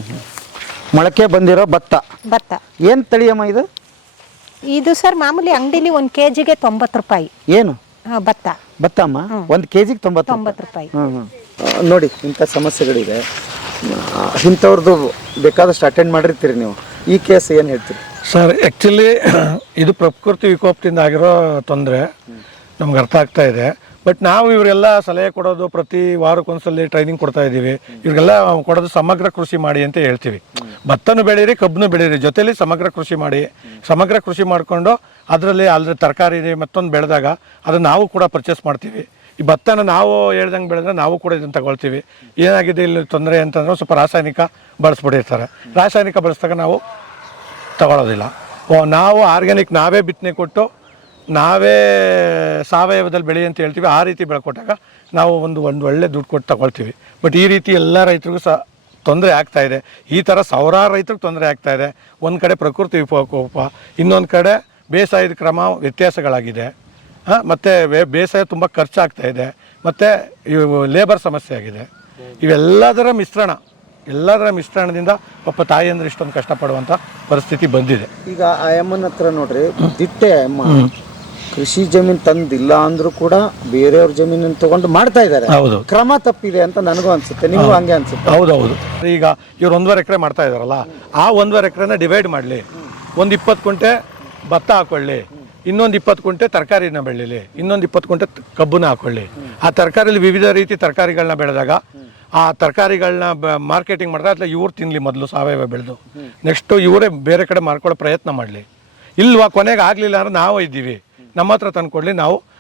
ಮೊಳಕೆ ಬಂದಿರೋ ಭತ್ತ. ಏನು ತಳಿಯಮ್ಮ ಇದು? ಇದು ಸರ್ ಮಾಮೂಲಿ ಅಂಗಡಿಲಿ 1 kgಗೆ 90 ರೂಪಾಯಿ. ಏನು ಭತ್ತ ಅಮ್ಮ? 1 kgಗೆ 90 ರೂಪಾಯಿ. ನೋಡಿ, ಇಂಥ ಸಮಸ್ಯೆಗಳಿದೆ, ಇಂಥವ್ರದ್ದು ಬೇಕಾದಷ್ಟು ಅಟೆಂಡ್ ಮಾಡಿರ್ತೀರಿ ನೀವು. ಈ ಕೇಸ್ ಏನು ಹೇಳ್ತೀರಿ ಸರ್? ಆ್ಯಕ್ಚುಲಿ ಇದು ಪ್ರಕೃತಿ ವಿಕೋಪದಿಂದ ಆಗಿರೋ ತೊಂದರೆ ನಮ್ಗೆ ಅರ್ಥ ಆಗ್ತಾ ಇದೆ. ಬಟ್ ನಾವು ಇವರೆಲ್ಲ ಸಲಹೆ ಕೊಡೋದು, ಪ್ರತಿ ವಾರಕ್ಕೊಂದ್ಸಲಿ ಟ್ರೈನಿಂಗ್ ಕೊಡ್ತಾ ಇದ್ದೀವಿ. ಇವ್ರಿಗೆಲ್ಲ ಕೊಡೋದು ಸಮಗ್ರ ಕೃಷಿ ಮಾಡಿ ಅಂತ ಹೇಳ್ತೀವಿ. ಭತ್ತನೂ ಬೆಳೀರಿ, ಕಬ್ಬನ್ನು ಬೆಳೀರಿ, ಜೊತೆಲಿ ಸಮಗ್ರ ಕೃಷಿ ಮಾಡಿ. ಸಮಗ್ರ ಕೃಷಿ ಮಾಡಿಕೊಂಡು ಅದರಲ್ಲಿ ತರಕಾರಿ ಮತ್ತೊಂದು ಬೆಳೆದಾಗ ಅದನ್ನು ನಾವು ಕೂಡ ಪರ್ಚೇಸ್ ಮಾಡ್ತೀವಿ. ಈ ಭತ್ತನ ನಾವು ಹೇಳ್ದಂಗೆ ಬೆಳೆದ್ರೆ ನಾವು ಕೂಡ ಇದನ್ನು ತಗೊಳ್ತೀವಿ. ಏನಾಗಿದೆ ಇಲ್ಲಿ ತೊಂದರೆ ಅಂತಂದ್ರೆ ಸ್ವಲ್ಪ ರಾಸಾಯನಿಕ ಬಳಸ್ಬಿಟ್ಟಿರ್ತಾರೆ. ರಾಸಾಯನಿಕ ಬಳಸಿದಾಗ ನಾವು ತಗೊಳ್ಳೋದಿಲ್ಲ. ನಾವು ಆರ್ಗ್ಯಾನಿಕ್, ನಾವೇ ಬಿತ್ತನೆ ಕೊಟ್ಟು ನಾವೇ ಸಾವಯವದಲ್ಲಿ ಬೆಳೆ ಅಂತ ಹೇಳ್ತೀವಿ. ಆ ರೀತಿ ಬೆಳ್ಕೊಟ್ಟಾಗ ನಾವು ಒಂದು ಒಳ್ಳೆ ದುಡ್ಡು ಕೊಟ್ಟು ತಗೊಳ್ತೀವಿ. ಬಟ್ ಈ ರೀತಿ ಎಲ್ಲ ರೈತರಿಗೂ ಸಹ ತೊಂದರೆ ಆಗ್ತಾ ಇದೆ. ಈ ಥರ ಸಾವಿರಾರು ರೈತರಿಗೆ ತೊಂದರೆ ಆಗ್ತಾ ಇದೆ. ಒಂದು ಕಡೆ ಪ್ರಕೃತಿ ವಿಕೋಪ, ಇನ್ನೊಂದು ಕಡೆ ಬೇಸಾಯದ ಕ್ರಮ ವ್ಯತ್ಯಾಸಗಳಾಗಿದೆ. ಮತ್ತು ಬೇಸಾಯ ತುಂಬ ಖರ್ಚಾಗ್ತಾ ಇದೆ, ಮತ್ತು ಲೇಬರ್ ಸಮಸ್ಯೆ ಆಗಿದೆ. ಇವೆಲ್ಲದರ ಮಿಶ್ರಣದಿಂದ ಪಾಪ ತಾಯಿಯಂದ್ರೆ ಇಷ್ಟೊಂದು ಕಷ್ಟಪಡುವಂಥ ಪರಿಸ್ಥಿತಿ ಬಂದಿದೆ. ಈಗ ಆ ಅಮ್ಮನ ಹತ್ರ ನೋಡ್ರಿ, ದಿಟ್ಟೆ ಅಮ್ಮ ಕೃಷಿ ಜಮೀನು ತಂದಿಲ್ಲ ಅಂದ್ರೂ ಕೂಡ ಬೇರೆಯವ್ರ ಜಮೀನನ್ನು ತಗೊಂಡು ಮಾಡ್ತಾ ಇದ್ದಾರೆ. ಹೌದು, ಕ್ರಮ ತಪ್ಪಿದೆ ಅಂತ ನನಗೂ ಅನ್ಸುತ್ತೆ, ನಿಮಗೂ ಹಂಗೆ ಅನ್ಸುತ್ತೆ? ಹೌದೌದು. ಈಗ ಇವ್ರು 1.5 ಎಕರೆ ಮಾಡ್ತಾ ಇದಾರಲ್ಲ, ಆ 1.5 ಎಕರೆನ ಡಿವೈಡ್ ಮಾಡಲಿ. ಒಂದು 20 ಕುಂಟೆ ಭತ್ತ ಹಾಕೊಳ್ಳಿ, ಇನ್ನೊಂದು 20 ಕುಂಟೆ ತರಕಾರಿನ ಬೆಳೀಲಿ, ಇನ್ನೊಂದು 20 ಕುಂಟೆ ಕಬ್ಬನ್ನ ಹಾಕೊಳ್ಳಿ. ಆ ತರಕಾರಿಲಿ ವಿವಿಧ ರೀತಿ ತರಕಾರಿಗಳನ್ನ ಬೆಳೆದಾಗ ಆ ತರಕಾರಿಗಳನ್ನ ಮಾರ್ಕೆಟಿಂಗ್ ಮಾಡಿದ್ರೆ ಅಥವಾ ಇವ್ರು ತಿನ್ನಲಿ ಮೊದಲು ಸಾವಯವ ಬೆಳೆದು, ನೆಕ್ಸ್ಟು ಇವರೇ ಬೇರೆ ಕಡೆ ಮಾರ್ಕೊಳ್ಳೋ ಪ್ರಯತ್ನ ಮಾಡಲಿ. ಇಲ್ವಾ ಕೊನೆಗೆ ಆಗಲಿಲ್ಲ ಅಂದ್ರೆ ನಾವು ಇದ್ದೀವಿ, ನಮ್ಮ ಹತ್ರ ತಂದ್ಕೊಡ್ಲಿ, ನಾವು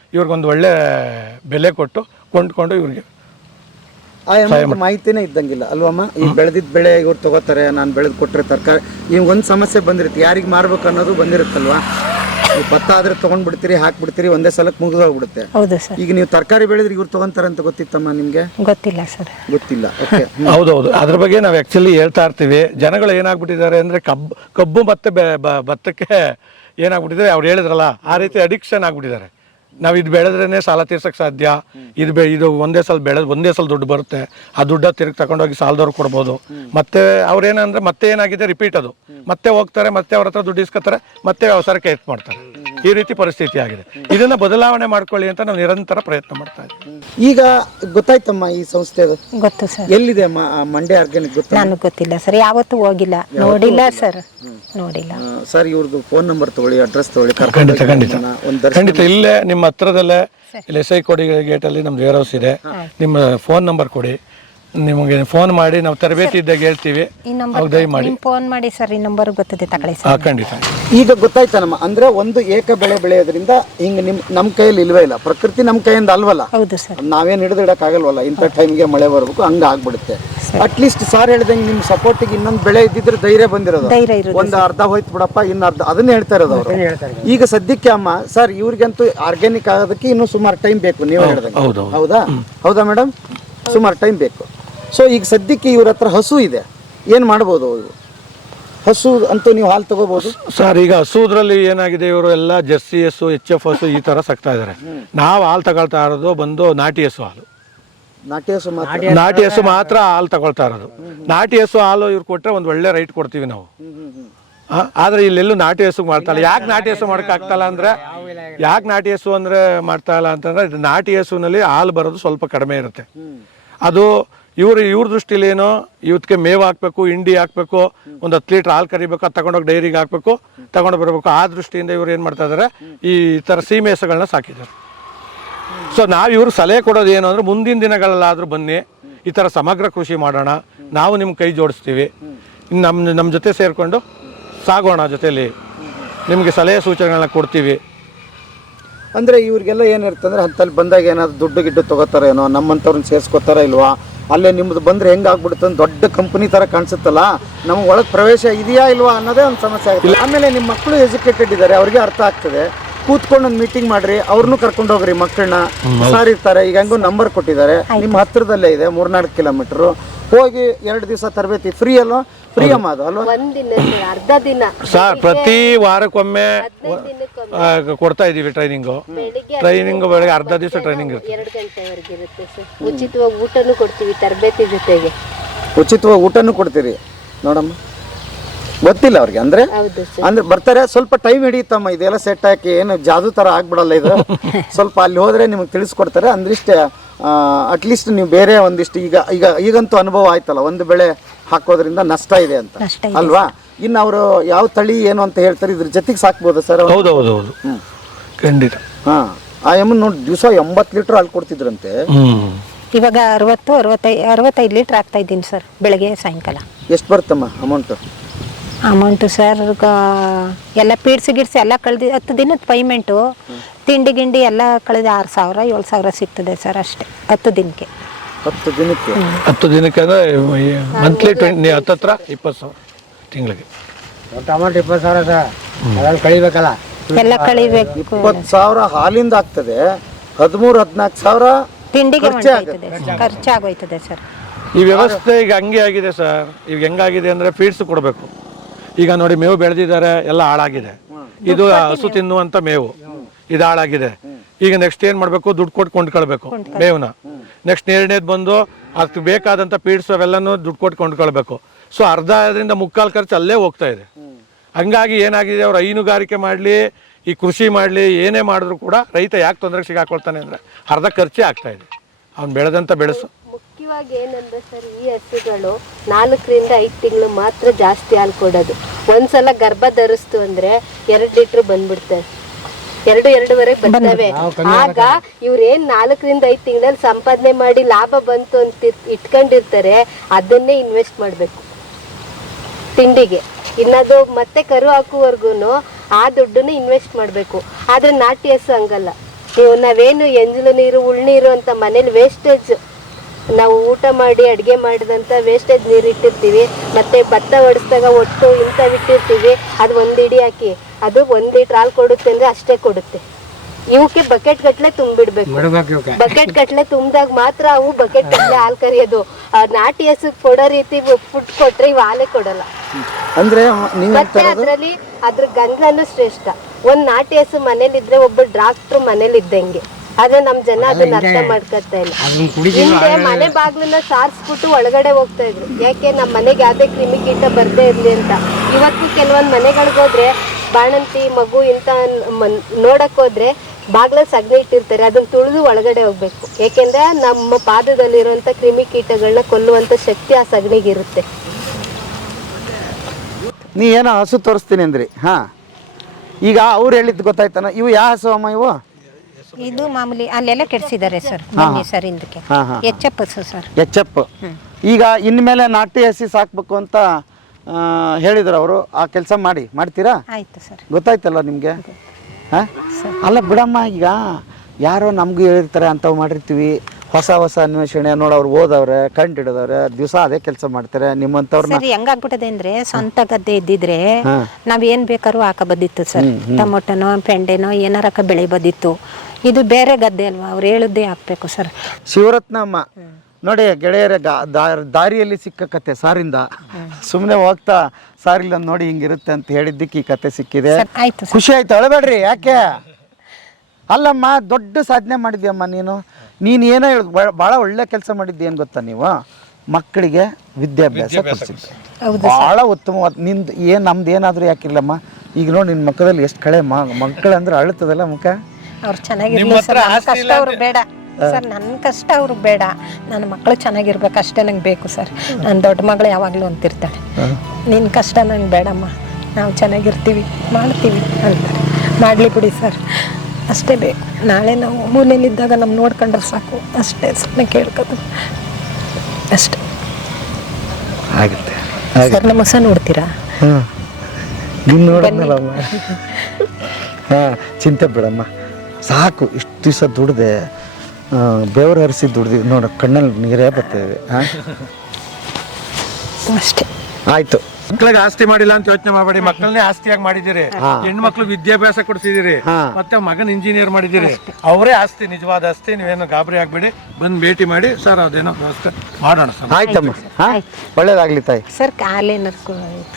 ಇವ್ರಿಗೊಂದು ಒಳ್ಳೆ ಬೆಲೆ ಕೊಟ್ಟು ಕೊಂಡ್ಕೊಂಡು ಇವ್ರಿಗೆ ಆ ಅಮೌಂಟ್ ಮಾಹಿತಿನೇ ಇದ್ದಂಗಿಲ್ಲ ಅಲ್ವಮ್ಮ? ಈಗ ಬೆಳೆದಿದ್ದ ಬೆಳೆ ಇವ್ರು ತಗೋತಾರೆ, ನಾನು ಬೆಳೆದು ಕೊಟ್ಟರೆ ತರಕಾರಿ, ಈಗ ಒಂದು ಸಮಸ್ಯೆ ಬಂದಿರುತ್ತೆ, ಯಾರಿಗೆ ಮಾರ್ಬೇಕು ಅನ್ನೋದು ಬಂದಿರುತ್ತಲ್ವಾ? ಈ ಭತ್ತ ಆದ್ರೆ ತೊಗೊಂಡ್ಬಿಡ್ತೀರಿ, ಹಾಕ್ಬಿಡ್ತೀರಿ, ಒಂದೇ ಸಲಕ್ಕೆ ಮುಗಿದೋಗ್ಬಿಡುತ್ತೆ. ಹೌದು ಸರ್. ಈಗ ನೀವು ತರಕಾರಿ ಬೆಳೆದ್ರೆ ಇವ್ರು ತಗೊಂತಾರೆ ಅಂತ ಗೊತ್ತಿತ್ತಮ್ಮ ನಿಮಗೆ? ಗೊತ್ತಿಲ್ಲ ಸರ್. ಗೊತ್ತಿಲ್ಲ. ಓಕೆ. ಹೌದೌದು, ಅದ್ರ ಬಗ್ಗೆ ನಾವು ಆ್ಯಕ್ಚುಲಿ ಹೇಳ್ತಾ ಇರ್ತೀವಿ. ಜನಗಳು ಏನಾಗ್ಬಿಟ್ಟಿದ್ದಾರೆ ಅಂದರೆ ಕಬ್ಬು ಮತ್ತು ಭತ್ತಕ್ಕೆ ಏನಾಗ್ಬಿಟ್ಟಿದ್ದಾರೆ, ಅವ್ರು ಹೇಳಿದ್ರಲ್ಲ ಆ ರೀತಿ ಅಡಿಕ್ಷನ್ ಆಗ್ಬಿಟ್ಟಿದ್ದಾರೆ. ನಾವು ಇದು ಬೆಳೆದ್ರೇ ಸಾಲ ತೀರ್ಸಕ್ಕೆ ಸಾಧ್ಯ, ಇದು ಒಂದೇ ಸಲ ದುಡ್ಡು ಬರುತ್ತೆ, ಆ ದುಡ್ಡು ತಿರುಗಿ ತಗೊಂಡೋಗಿ ಸಾಲದವ್ರು ಕೊಡ್ಬೋದು. ಮತ್ತೆ ಅವ್ರೇನಂದ್ರೆ ಮತ್ತೆ ಏನಾಗಿದೆ ರಿಪೀಟ್ ಅದು, ಮತ್ತೆ ಹೋಗ್ತಾರೆ, ಮತ್ತೆ ಅವ್ರ ಹತ್ರ ದುಡ್ಡು ಇಸ್ಕೊತಾರೆ, ಮತ್ತೆ ವ್ಯವಸಾಯಕ್ಕೆ ಹೆಲ್ಪ್ ಮಾಡ್ತಾರೆ. ಈ ರೀತಿ ಪರಿಸ್ಥಿತಿ ಆಗಿದೆ. ಇದನ್ನ ಬದಲಾವಣೆ ಮಾಡ್ಕೊಳ್ಳಿ ಅಂತ ನಾವು ನಿರಂತರ ಪ್ರಯತ್ನ ಮಾಡ್ತಾ ಇದ್ದೀವಿ. ಈಗ ಗೊತ್ತಾಯ್ತಮ್ಮ ಈ ಸಂಸ್ಥೆ ಗೊತ್ತು ಸರ್. ಎಲ್ಲಿದೆ ಮಂಡ್ಯ ಆರ್ಗ್ಯಾನಿಕ್? ಗೊತ್ತಾ? ನನಗೆ ಗೊತ್ತಿಲ್ಲ ಸರ್, ಯಾವತ್ತೂ ಹೋಗಿಲ್ಲ, ನೋಡಿಲ್ಲ ಸರ್, ನೋಡಿಲ್ಲ. ಸರ್ ಇವ್ರದ್ದು ಫೋನ್ ನಂಬರ್ ತಗೊಳ್ಳಿ, ಅಡ್ರೆಸ್ ತಗೊಳ್ಳಿ. ಖಂಡಿತ ಇಲ್ಲೇ ನಿಮ್ಮ ಹತ್ರದಲ್ಲೇ ಇಲ್ಲಿ SI ಕೋಡಿ ಗೇಟಲ್ಲಿ ನಮ್ದು ವೇರ್ ಹೌಸ್ ಇದೆ. ನಿಮ್ಮ ಫೋನ್ ನಂಬರ್ ಕೊಡಿ, ನಿಮಗೆ ಫೋನ್ ಮಾಡಿ ನಾವು ತರಬೇತಿ ಇದ್ದಾಗ ಹೇಳ್ತೀವಿ. ಈ ನಂಬರ್ ದಯಮಾಡಿ ಫೋನ್ ಮಾಡಿ ಸರ್, ಈ ನಂಬರ್ ಗೊತ್ತದೆ ತಗೊಳ್ಳಿ ಸರ್. ಖಂಡಿತ. ಈಗ ಗೊತ್ತಾಯ್ತಾ ನಮ್ಮ ಅಂದ್ರೆ ಒಂದು ಏಕ ಬೆಳೆ ಬೆಳೆಯೋದ್ರಿಂದ ಹಿಂಗೆ ನಮ್ಮ ಕೈಯಲ್ಲಿ ಇಲ್ವೇ ಇಲ್ಲ, ಪ್ರಕೃತಿ ನಮ್ಮ ಕೈಯಿಂದ ಅಲ್ವಲ್ಲ. ಹೌದು ಸರ್. ನಾವೇನು ಹಿಡಿದಿಡಕ್ಕಾಗಲ್ವಲ್ಲ, ಇಂಥ ಟೈಮ್ಗೆ ಮಳೆ ಬರಬೇಕು, ಹಂಗ ಆಗ್ಬಿಡುತ್ತೆ. ಅಟ್ಲೀಸ್ಟ್ ಸಾರ್ ಹೇಳ್ದಂಗೆ ನಿಮ್ಮ ಸಪೋರ್ಟಿಗೆ ಇನ್ನೊಂದು ಬೆಳೆ ಇದ್ದಿದ್ರೆ ಧೈರ್ಯ ಬಂದಿರೋದು. ಒಂದು ಅರ್ಧ ಹೋಯ್ತು ಬಿಡಪ್ಪ, ಇನ್ನು ಅರ್ಧ, ಅದನ್ನೇ ಹೇಳ್ತಾ ಇರೋದು ಅವರು. ಈಗ ಸದ್ಯಕ್ಕೆ ಅಮ್ಮ ಸರ್ ಇವ್ರಿಗಂತೂ ಆರ್ಗ್ಯಾನಿಕ್ ಆಗೋದಕ್ಕೆ ಇನ್ನೂ ಸುಮಾರು ಟೈಮ್ ಬೇಕು, ನೀವು ಹೇಳ್ದಂಗೆ. ಹೌದಾ ಮೇಡಮ್? ಸುಮಾರು ಟೈಮ್ ಬೇಕು. ಸೊ ಈಗ ಸದ್ಯಕ್ಕೆ ಇವ್ರ ಹತ್ರ ಹಸು ಇದೆ, ಏನು ಮಾಡ್ಬೋದು? ಹಸು ಅಂತೂ ನೀವು ಹಾಲು ತಗೋಬಹುದು ಸರ್. ಈಗ ಹಸುದ್ರಲ್ಲಿ ಏನಾಗಿದೆ, ಇವರು ಎಲ್ಲ ಜರ್ಸಿ ಹಸು, HF ಹಸು ಈ ತರ ಸಾಕ್ತಾ ಇದಾರೆ. ನಾವು ಹಾಲು ತಗೊಳ್ತಾ ಇರೋದು ಬಂದು ನಾಟಿ ಹಸು ಹಾಲು. ನಾಟಿ ಹಸು ಮಾತ್ರ ಹಾಲು ತಗೊಳ್ತಾ ಇರೋದು. ನಾಟಿ ಹಸು ಹಾಲು ಇವ್ರು ಕೊಟ್ರೆ ಒಂದು ಒಳ್ಳೆ ರೈಟ್ ಕೊಡ್ತೀವಿ ನಾವು. ಆದ್ರೆ ಇಲ್ಲೆಲ್ಲೂ ನಾಟಿ ಹಸು ಮಾಡ್ತಾಯಿಲ್ಲ. ಯಾಕೆ ನಾಟಿ ಹಸು ಮಾಡಕ್ ಆಗ್ತಾಯಿಲ್ಲ ಅಂದ್ರೆ, ಮಾಡ್ತಾ ಇಲ್ಲ ಅಂತಂದ್ರೆ, ಇದು ನಾಟಿ ಹಸುನಲ್ಲಿ ಹಾಲು ಬರೋದು ಸ್ವಲ್ಪ ಕಡಿಮೆ ಇರುತ್ತೆ. ಅದು ಇವ್ರ ದೃಷ್ಟಿಲಿ ಏನೋ ಇವತ್ತಿಗೆ ಮೇವು ಹಾಕ್ಬೇಕು, ಹಿಂಡಿ ಹಾಕ್ಬೇಕು, ಒಂದು 10 ಲೀಟ್ರ್ ಹಾಲು ಕರಿಬೇಕು, ಅದು ತಗೊಂಡೋಗಿ ಡೈರಿಗೆ ಹಾಕ್ಬೇಕು, ತಗೊಂಡು ಬರಬೇಕು. ಆ ದೃಷ್ಟಿಯಿಂದ ಇವ್ರು ಏನು ಮಾಡ್ತಾ ಇದ್ದಾರೆ, ಈ ಥರ ಸೀಮೆ ಹಸುಗಳನ್ನ ಸಾಕಿದ್ದಾರೆ. ಸೊ ನಾವು ಇವ್ರು ಸಲಹೆ ಕೊಡೋದು ಏನು ಅಂದರೆ, ಮುಂದಿನ ದಿನಗಳಲ್ಲಾದರೂ ಬನ್ನಿ, ಈ ಥರ ಸಮಗ್ರ ಕೃಷಿ ಮಾಡೋಣ, ನಾವು ನಿಮ್ಮ ಕೈ ಜೋಡಿಸ್ತೀವಿ, ನಮ್ಮ ಜೊತೆ ಸೇರಿಕೊಂಡು ಸಾಗೋಣ, ಜೊತೆಯಲ್ಲಿ ನಿಮಗೆ ಸಲಹೆ ಸೂಚನೆಗಳನ್ನ ಕೊಡ್ತೀವಿ. ಅಂದರೆ ಇವ್ರಿಗೆಲ್ಲ ಏನಿರ್ತಂದ್ರೆ ಹತ್ತಲ್ಲಿ ಬಂದಾಗ ಏನಾದ್ರು ದುಡ್ಡು ಗಿಡ್ಡು ತೊಗೋತಾರೇನೋ, ನಮ್ಮಂಥವ್ರನ್ನ ಸೇರಿಸ್ಕೋತಾರ ಇಲ್ವಾ, ಅಲ್ಲೇ ನಿಮ್ಮದು ಬಂದರೆ ಹೆಂಗೆ ಆಗ್ಬಿಡುತ್ತೆ, ದೊಡ್ಡ ಕಂಪನಿ ಥರ ಕಾಣಿಸುತ್ತಲ್ಲ, ನಮಗೆ ಒಳಗೆ ಪ್ರವೇಶ ಇದೆಯಾ ಇಲ್ವಾ ಅನ್ನೋದೇ ಒಂದು ಸಮಸ್ಯೆ ಆಗುತ್ತೆ. ಆಮೇಲೆ ನಿಮ್ಮ ಮಕ್ಕಳು ಎಜುಕೇಟೆಡ್ ಇದ್ದಾರೆ, ಅವ್ರಿಗೆ ಅರ್ಥ ಆಗ್ತದೆ, ಕೂತ್ಕೊಂಡು ಒಂದು ಮೀಟಿಂಗ್ ಮಾಡ್ರಿ, ಅವ್ರನ್ನೂ ಕರ್ಕೊಂಡು ಹೋಗ್ರಿ ಮಕ್ಕಳನ್ನ. ಸಾರ್ ಇರ್ತಾರೆ, ಈಗ ಹೆಂಗೋ ನಂಬರ್ ಕೊಟ್ಟಿದ್ದಾರೆ, ನಿಮ್ಮ ಹತ್ತಿರದಲ್ಲೇ ಇದೆ, 3-4 ಕಿಲೋಮೀಟ್ರು, ಹೋಗಿ 2 ದಿವಸ ತರಬೇತಿ ಫ್ರೀ ಅಲ್ವಾ? ಫ್ರೀ ಅಮ್ಮ ಅದು ಅಲ್ವಾ? ಅರ್ಧ ದಿನ ಸರ್, ಪ್ರತಿ ವಾರಕ್ಕೊಮ್ಮೆ ಕೊಡ್ತಾ ಇದೀವಿ ಟ್ರೈನಿಂಗ್. ಬೆಳಗ್ಗೆ ಅರ್ಧ ದಿವಸ ಟ್ರೈನಿಂಗ್ ಇರುತ್ತೆ, 2 ಗಂಟೆವರೆಗೆ ಇರುತ್ತೆ ಸರ್. ಉಚಿತವಾಗಿ ಊಟನೂ ಕೊಡ್ತೀವಿ ತರಬೇತಿ ಜೊತೆಗೆ. ಉಚಿತವಾಗಿ ಊಟನೂ ಕೊಡ್ತೀರಿ? ನೋಡಮ್ಮ, ಗೊತ್ತಿಲ್ಲ ಅವ್ರಿಗೆ ಅಂದ್ರೆ ಬರ್ತಾರೆ, ಸ್ವಲ್ಪ ಟೈಮ್ ಹಿಡಿಯುತ್ತಮ್ಮ ಇದೆಲ್ಲ ಸೆಟ್ ಹಾಕಿ, ಏನು ಜಾದು ಥರ ಆಗ್ಬಿಡಲ್ಲ ಇದು. ಸ್ವಲ್ಪ ಅಲ್ಲಿ ಹೋದ್ರೆ ನಿಮಗೆ ತಿಳಿಸ್ಕೊಡ್ತಾರೆ. ಅಂದ್ರಿಷ್ಟೇ ಅಟ್ಲೀಸ್ಟ್ ನೀವು ಬೇರೆ ಒಂದಿಷ್ಟು ಈಗಂತೂ ಅನುಭವ ಆಯ್ತಲ್ಲ, ಒಂದು ಬೆಳೆ ಹಾಕೋದ್ರಿಂದ ನಷ್ಟ ಇದೆ ಅಂತ ಅಲ್ವಾ? ಇನ್ನು ಅವರು ಯಾವ ತಳಿ ಏನು ಅಂತ ಹೇಳ್ತಾರೆ, ಇದ್ರ ಜೊತೆಗೆ ಸಾಕ್ಬೋದು ಸರ್? ಹೌದೌದು, ಖಂಡಿತ. ಆ ಎಮ್ಮನ್ ನೋಡಿ ದಿವಸ 80 ಲೀಟರ್ ಹಾಲು ಕೊಡ್ತಿದ್ರಂತೆ. ಇವಾಗ 65 ಲೀಟರ್ ಆಗ್ತಾ ಇದ್ದೀನಿ ಸರ್, ಬೆಳಗ್ಗೆ ಸಾಯಂಕಾಲ. ಎಷ್ಟು ಬರ್ತಮ್ಮ ಅಮೌಂಟು ಸರ್? ಎಲ್ಲ ಪೀಡ್ಸಿ ಗಿಡ್ಸಿ ಎಲ್ಲ ಕಳೆದು 10 ದಿನದ ಪೇಮೆಂಟು, ತಿಂಡಿ ಗಿಂಡಿ ಎಲ್ಲ ಕಳೆದು 6,000-7,000 ಸಿಗ್ತದೆ ಸರ್ ಅಷ್ಟೇ 10 ದಿನಕ್ಕೆ. 10 ದಿನಕ್ಕೆ ಅಂದರೆ ಮಂತ್ಲಿ 20,000 ತಿಂಗಳಿಗೆ. ಅಮೌಂಟ್ 20,000 ಸರ್, ಅದನ್ನು ಕಳಿಬೇಕಲ್ಲ, ಎಲ್ಲ ಕಳಿಬೇಕು. 20,000 ಹಾಲಿಂದ ಆಗ್ತದೆ, 13-14,000 ತಿಂಡಿಗೆ ಖರ್ಚಾಗೋಯ್ತದೆ ಸರ್. ಈ ವ್ಯವಸ್ಥೆ ಈಗ ಹಂಗೆ ಆಗಿದೆ ಸರ್. ಈಗ ಹೆಂಗಾಗಿದೆ ಅಂದರೆ ಫೀಡ್ಸ್ ಕೊಡಬೇಕು. ಈಗ ನೋಡಿ, ಮೇವು ಬೆಳೆದಿದ್ದಾರೆ, ಎಲ್ಲ ಹಾಳಾಗಿದೆ. ಇದು ಹಸು ತಿನ್ನುವಂಥ ಮೇವು, ಇದು ಹಾಳಾಗಿದೆ. ಈಗ ನೆಕ್ಸ್ಟ್ ಏನು ಮಾಡಬೇಕು, ದುಡ್ಡು ಕೊಟ್ಟು ಕೊಂಡ್ಕೊಳ್ಬೇಕು ಮೇವನ್ನ. ನೆಕ್ಸ್ಟ್ 2ನೇದು ಬಂದು ಅದಕ್ಕೆ ಬೇಕಾದಂಥ ಫೀಡ್ಸ್ ಅವೆಲ್ಲನೂ ದುಡ್ಡು ಕೊಟ್ಟು ಕೊಂಡ್ಕೊಳ್ಬೇಕು. ಸೊ ಅರ್ಧದಿಂದ 3/4 ಖರ್ಚು ಅಲ್ಲೇ ಹೋಗ್ತಾ ಇದೆ. ಹಂಗಾಗಿ ಏನಾಗಿದೆ, ಅವ್ರು ಹೈನುಗಾರಿಕೆ ಮಾಡಲಿ, ಈ ಕೃಷಿ ಮಾಡಲಿ, ಏನೇ ಮಾಡಿದ್ರು ಕೂಡ ರೈತ ಯಾಕೆ ತೊಂದರೆಗೆ ಸಿಗಾಕೊಳ್ತಾನೆ ಅಂದರೆ ಅರ್ಧ ಖರ್ಚೇ ಆಗ್ತಾ ಇದೆ ಅವ್ನು ಬೆಳೆದಂಥ ಬೆಳೆಸು. ಮುಖ್ಯವಾಗಿ ಏನಂದ್ರೆ ಸರ್, ಈ ಹಸುಗಳು 4ರಿಂದ 5 ತಿಂಗಳು ಮಾತ್ರ ಜಾಸ್ತಿ ಹಾಲು ಕೊಡೋದು. ಒಂದ್ಸಲ ಗರ್ಭ ಧರಿಸ್ತು ಅಂದ್ರೆ 2 ಲೀಟರ್ ಬಂದ್ಬಿಡ್ತವೆ, 2-2.5 ಬರ್ತವೆ. ಆಗ ಇವ್ರೇನ್ 4ರಿಂದ 5 ತಿಂಗಳಲ್ಲಿ ಸಂಪಾದನೆ ಮಾಡಿ ಲಾಭ ಬಂತು ಅಂತ ಇಟ್ಕೊಂಡಿರ್ತಾರೆ, ಅದನ್ನೇ ಇನ್ವೆಸ್ಟ್ ಮಾಡಬೇಕು ತಿಂಡಿಗೆ. ಇನ್ನದು ಮತ್ತೆ ಕರು ಹಾಕುವವರೆಗೂ ಆ ದುಡ್ಡನ್ನ ಇನ್ವೆಸ್ಟ್ ಮಾಡಬೇಕು. ಆದ್ರೆ ನಾಟಿ ಹಸು ಹಂಗಲ್ಲ, ನೀವು ನಾವೇನು ಎಂಜಲು ನೀರು ಉಳ್ನೀರು ಅಂತ ಮನೇಲಿ ವೇಸ್ಟೇಜ್, ನಾವು ಊಟ ಮಾಡಿ ಅಡುಗೆ ಮಾಡಿದಂಥ ವೇಸ್ಟೇಜ್ ನೀರು ಇಟ್ಟಿರ್ತೀವಿ, ಮತ್ತೆ ಭತ್ತ ಹೊಡಿಸಿದಾಗ ಒಟ್ಟು ಇಂಥವಿಟ್ಟಿರ್ತೀವಿ, ಅದು 1 ಇಡಿ ಹಾಕಿ ಅದು 1 ಲೀಟ್ರ್ ಹಾಲು ಕೊಡುತ್ತೆ ಅಂದರೆ ಅಷ್ಟೇ ಕೊಡುತ್ತೆ. ಇವಕ್ಕೆ ಬಕೆಟ್ ಗಟ್ಲೆ ತುಂಬಿಡ್ಬೇಕು. ಬಕೆಟ್ ಗಟ್ಲೆ ತುಂಬಿದಾಗ ಮಾತ್ರ ಅವು ಬಕೆಟ್ ಗಟ್ಲೆ ಹಾಲು ಕರಿಯೋದು. ನಾಟಿ ಹಸು ಕೊಡೋ ರೀತಿ ಫುಡ್ ಕೊಟ್ರೆ ಇವು ಹಾಲೇ ಕೊಡಲ್ಲ. ಅಂದ್ರೆ ಮತ್ತೆ ಅದರಲ್ಲಿ ಅದ್ರ ಗಂಧನೂ ಶ್ರೇಷ್ಠ. ಒಂದ್ ನಾಟಿ ಹಸು ಮನೇಲಿದ್ರೆ ಒಬ್ಬ ಡಾಕ್ಟ್ರು ಮನೇಲಿ ಇದ್ದಂಗೆ. ಆದ್ರೆ ನಮ್ ಜನ ಅದನ್ನ ಅರ್ಥ ಮಾಡ್ಕೊತಾ ಇಲ್ಲ. ಹಿಂದೆ ಮನೆ ಬಾಗ್ಲನ್ನ ಸಾರಿಸ್ಬಿಟ್ಟು ಒಳಗಡೆ ಹೋಗ್ತಾ ಇದ್ರು, ಯಾಕೆ ನಮ್ಮ ಮನೆಗೆ ಯಾವ್ದೇ ಕ್ರಿಮಿಕೀಟ ಬರ್ದೇ ಇರ್ಲಿ ಅಂತ. ಇವತ್ತು ಕೆಲವೊಂದ್ ಮನೆಗಳಿಗೆ ಹೋದ್ರೆ ಬಾಣಂತಿ ಮಗು ಇಂತ ನೋಡಕ್ ಹೋದ್ರೆ ಬಾಗ್ಲ ಸಗಣಿ ಇಟ್ಟಿರ್ತಾರೆ, ಅದನ್ನ ತುಳಿದು ಒಳಗಡೆ ಹೋಗ್ಬೇಕು. ಯಾಕೆಂದ್ರೆ ನಮ್ಮ ಪಾದದಲ್ಲಿರುವಂತ ಕ್ರಿಮಿಕೀಟಗಳನ್ನ ಕೊಲ್ಲುವಂತ ಶಕ್ತಿ ಆ ಸಗಣಿಗಿರುತ್ತೆ. ನೀ ಏನೋ ಹಸು ತೋರಿಸ್ತೀನಿ ಅಂದ್ರಿ. ಹಾ, ಈಗ ಅವ್ರು ಹೇಳಿದ್ದು ಗೊತ್ತಾಯ್ತಾನ? ಇವು ಯಾವ ಹಸು ಅಮ್ಮ ಇವು? ಇದು ಮಾಮೂಲಿ ಅಲ್ಲೆಲ್ಲ ಕೆಡ್ಸಿದ್ದಾರೆ ಸರ್, ಬನ್ನಿ ಸರ್ ಹಿಂದಕ್ಕೆ. HF sir. ಎಚ್.ಎಫ್. ಈಗ ಇನ್ಮೇಲೆ ನಾಟಿ ಹಸಿ ಸಾಕ್ಬೇಕು ಅಂತ ಹೇಳಿದ್ರು ಅವರು. ಆ ಕೆಲಸ ಮಾಡ್ತೀರಾ? ಆಯ್ತು ಸರ್. ಗೊತ್ತಾಯ್ತಲ್ಲ ನಿಮಗೆ? ಅಲ್ಲ ಬಿಡಮ್ಮ, ಈಗ ಯಾರೋ ನಮಗೂ ಹೇಳಿರ್ತಾರೆ, ಅಂಥವು ಮಾಡಿರ್ತೀವಿ, ಹೊಸ ಅನ್ವೇಷಣೆ ನೋಡು, ಅವ್ರು ಓದವ್ರೆ, ಕಂಡು ಹಿಡಿದವ್ರೆ, ದಿವಸ ಅದೇ ಕೆಲಸ ಮಾಡ್ತಾರೆ. ನಿಮ್ಮಂಥವ್ರನ್ನ ಸರ್ ಹೆಂಗಾಗ್ಬಿಟ್ಟದೆ ಅಂದ್ರೆ, ಸ್ವಂತ ಗದ್ದೆ ಇದ್ದಿದ್ರೆ ನಾವ್ ಏನ್ ಬೇಕಾದ್ರೂ ಹಾಕಬೋದಿತ್ತು ಸರ್. ಟೊಮೊಟೊನೋ ಪೆಂಡೆನೋ ಏನಾರ ಬೆಳಿಬೋದಿತ್ತು. ಇದು ಬೇರೆ ಗದ್ದೆ ಅಲ್ವಾ, ಅವ್ರು ಹೇಳುದೇ ಹಾಕ್ಬೇಕು ಸರ್. ಶಿವರತ್ನ ಅಮ್ಮ ನೋಡಿ, ಗೆಳೆಯರ ದಾರಿಯಲ್ಲಿ ಸಿಕ್ಕ ಕತೆ ಸಾರಿಂದ. ಸುಮ್ಮನೆ ಹೋಗ್ತಾ ಸಾರಿಲ್ಲ ನೋಡಿ ಹಿಂಗಿರುತ್ತೆ ಅಂತ ಹೇಳಿದ್ದಕ್ಕೆ ಈ ಕತೆ ಸಿಕ್ಕಿದೆ. ಆಯ್ತು ಸರ್. ಖುಷಿ ಆಯ್ತು, ಅಳಬೇಡ್ರಿ. ಯಾಕೆ? ಅಲ್ಲಮ್ಮ, ದೊಡ್ಡ ಸಾಧನೆ ಮಾಡಿದ್ಯಮ್ಮ ನೀನು ಏನೋ ಭಾಳ ಒಳ್ಳೆ ಕೆಲಸ ಮಾಡಿದ್ದಿ. ಏನು ಗೊತ್ತಾ, ನೀವು ಮಕ್ಕಳಿಗೆ ವಿದ್ಯಾಭ್ಯಾಸ ಕೊಡಿಸಿದ್ದೆ, ಭಾಳ ಉತ್ತಮವಾದ. ನಿಂದು ನಮ್ದು ಏನಾದರೂ ಯಾಕಿಲ್ಲಮ್ಮ. ಈಗ ನೋಡಿ ನಿನ್ನ ಮುಖದಲ್ಲಿ ಎಷ್ಟು ಕಳೆ ಮಕ್ಕಳಂದ್ರೆ ಅಳುತ್ತದಲ್ಲ ಮುಖ. ಅವ್ರು ಚೆನ್ನಾಗಿರ್ಲಿ ಸರ್, ನನ್ನ ಕಷ್ಟ ಅವ್ರಿಗೆ ಬೇಡ ಸರ್, ನನ್ನ ಕಷ್ಟ ಅವ್ರಿಗೆ ಬೇಡ. ನನ್ನ ಮಕ್ಕಳು ಚೆನ್ನಾಗಿರ್ಬೇಕು ಅಷ್ಟೇ ನಂಗೆ ಬೇಕು ಸರ್. ನನ್ನ ದೊಡ್ಡ ಮಗಳು ಯಾವಾಗಲೂ ಅಂತಿರ್ತಾಳೆ, ನಿನ್ನ ಕಷ್ಟ ನಂಗೆ ಬೇಡಮ್ಮ, ನಾವು ಚೆನ್ನಾಗಿರ್ತೀವಿ ಮಾಡ್ತೀವಿ ಅಂತಾರೆ. ಮಾಡಲಿ ಬಿಡಿ ಸರ್, ಅಷ್ಟೇ ಬೇಕು. ನಾಳೆ ನಾವು ಮೂಲೆಯಲ್ಲಿದ್ದಾಗ ನಮ್ಮ ನೋಡ್ಕೊಂಡ್ರೆ ಸಾಕು, ಅಷ್ಟೇ. ಸುಮ್ಮನೆ ಕೇಳ್ಕೋದು ಅಷ್ಟೇ ಆಗುತ್ತೆ ಸರ್. ನಮ್ಮ ಹೊಸ ನೋಡ್ತೀರಾ? ನೀನು ನೋಡೋದಲ್ಲಮ್ಮ. ಹಾಂ, ಚಿಂತೆ ಬಿಡಮ್ಮ, ಸಾಕು. ಇಷ್ಟು ದಿವಸ ದುಡ್ದೆ, ಬೆವರು ಹರಿಸಿ ದುಡ್ದು ನೋಡ, ಕಣ್ಣಲ್ಲಿ ನೀರೇ ಬರ್ತೇವೆ. ಅಷ್ಟೇ. ಆಯ್ತು. ಮಕ್ಕಳಿಗೆ ಆಸ್ತಿ ಮಾಡಿಲ್ಲ ಅಂತ ಯೋಚನೆ ಮಾಡಬೇಡಿ, ಮಕ್ಕಳನ್ನೇ ಆಸ್ತಿಯಾಗಿ ಮಾಡಿದಿರಿ. ಹೆಣ್ಮಕ್ಳು ವಿದ್ಯಾಭ್ಯಾಸ ಕೊಡಿಸಿದಿರಿ, ಮತ್ತೆ ಮಗನ್ ಇಂಜಿನಿಯರ್ ಮಾಡಿದಿರಿ. ಅವರೇ ಆಸ್ತಿ, ನಿಜವಾದ ಆಸ್ತಿ. ನೀವೇನು ಗಾಬರಿ ಆಗ್ಬೇಡಿ, ಬಂದು ಭೇಟಿ ಮಾಡಿ ಸರ್, ಅದೇನೋ ವ್ಯವಸ್ಥೆ ಮಾಡೋಣ ಸರ್. ಆಯ್ತಮ್ಮ, ಒಳ್ಳೇದಾಗ್ಲಿ ತಾಯಿ. ಸರ್ ಕಾಲೇನರ್ಕು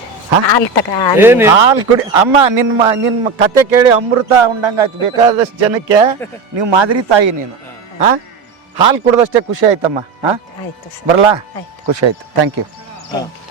ಹಾಲು ಕುಡಿ ಅಮ್ಮ. ನಿಮ್ಮ ಕತೆ ಕೇಳಿ ಅಮೃತ ಉಂಡಂಗಾಯ್ತು ಬೇಕಾದಷ್ಟು ಜನಕ್ಕೆ. ನೀವು ಮಾದರಿ ತಾಯಿ ನೀನು. ಹಾಲು ಕುಡ್ದಷ್ಟೇ ಖುಷಿ ಆಯ್ತಮ್ಮ. ಆಯ್ತು ಸರ್, ಬರಲಾ? ಖುಷಿ ಆಯ್ತು. Thank you.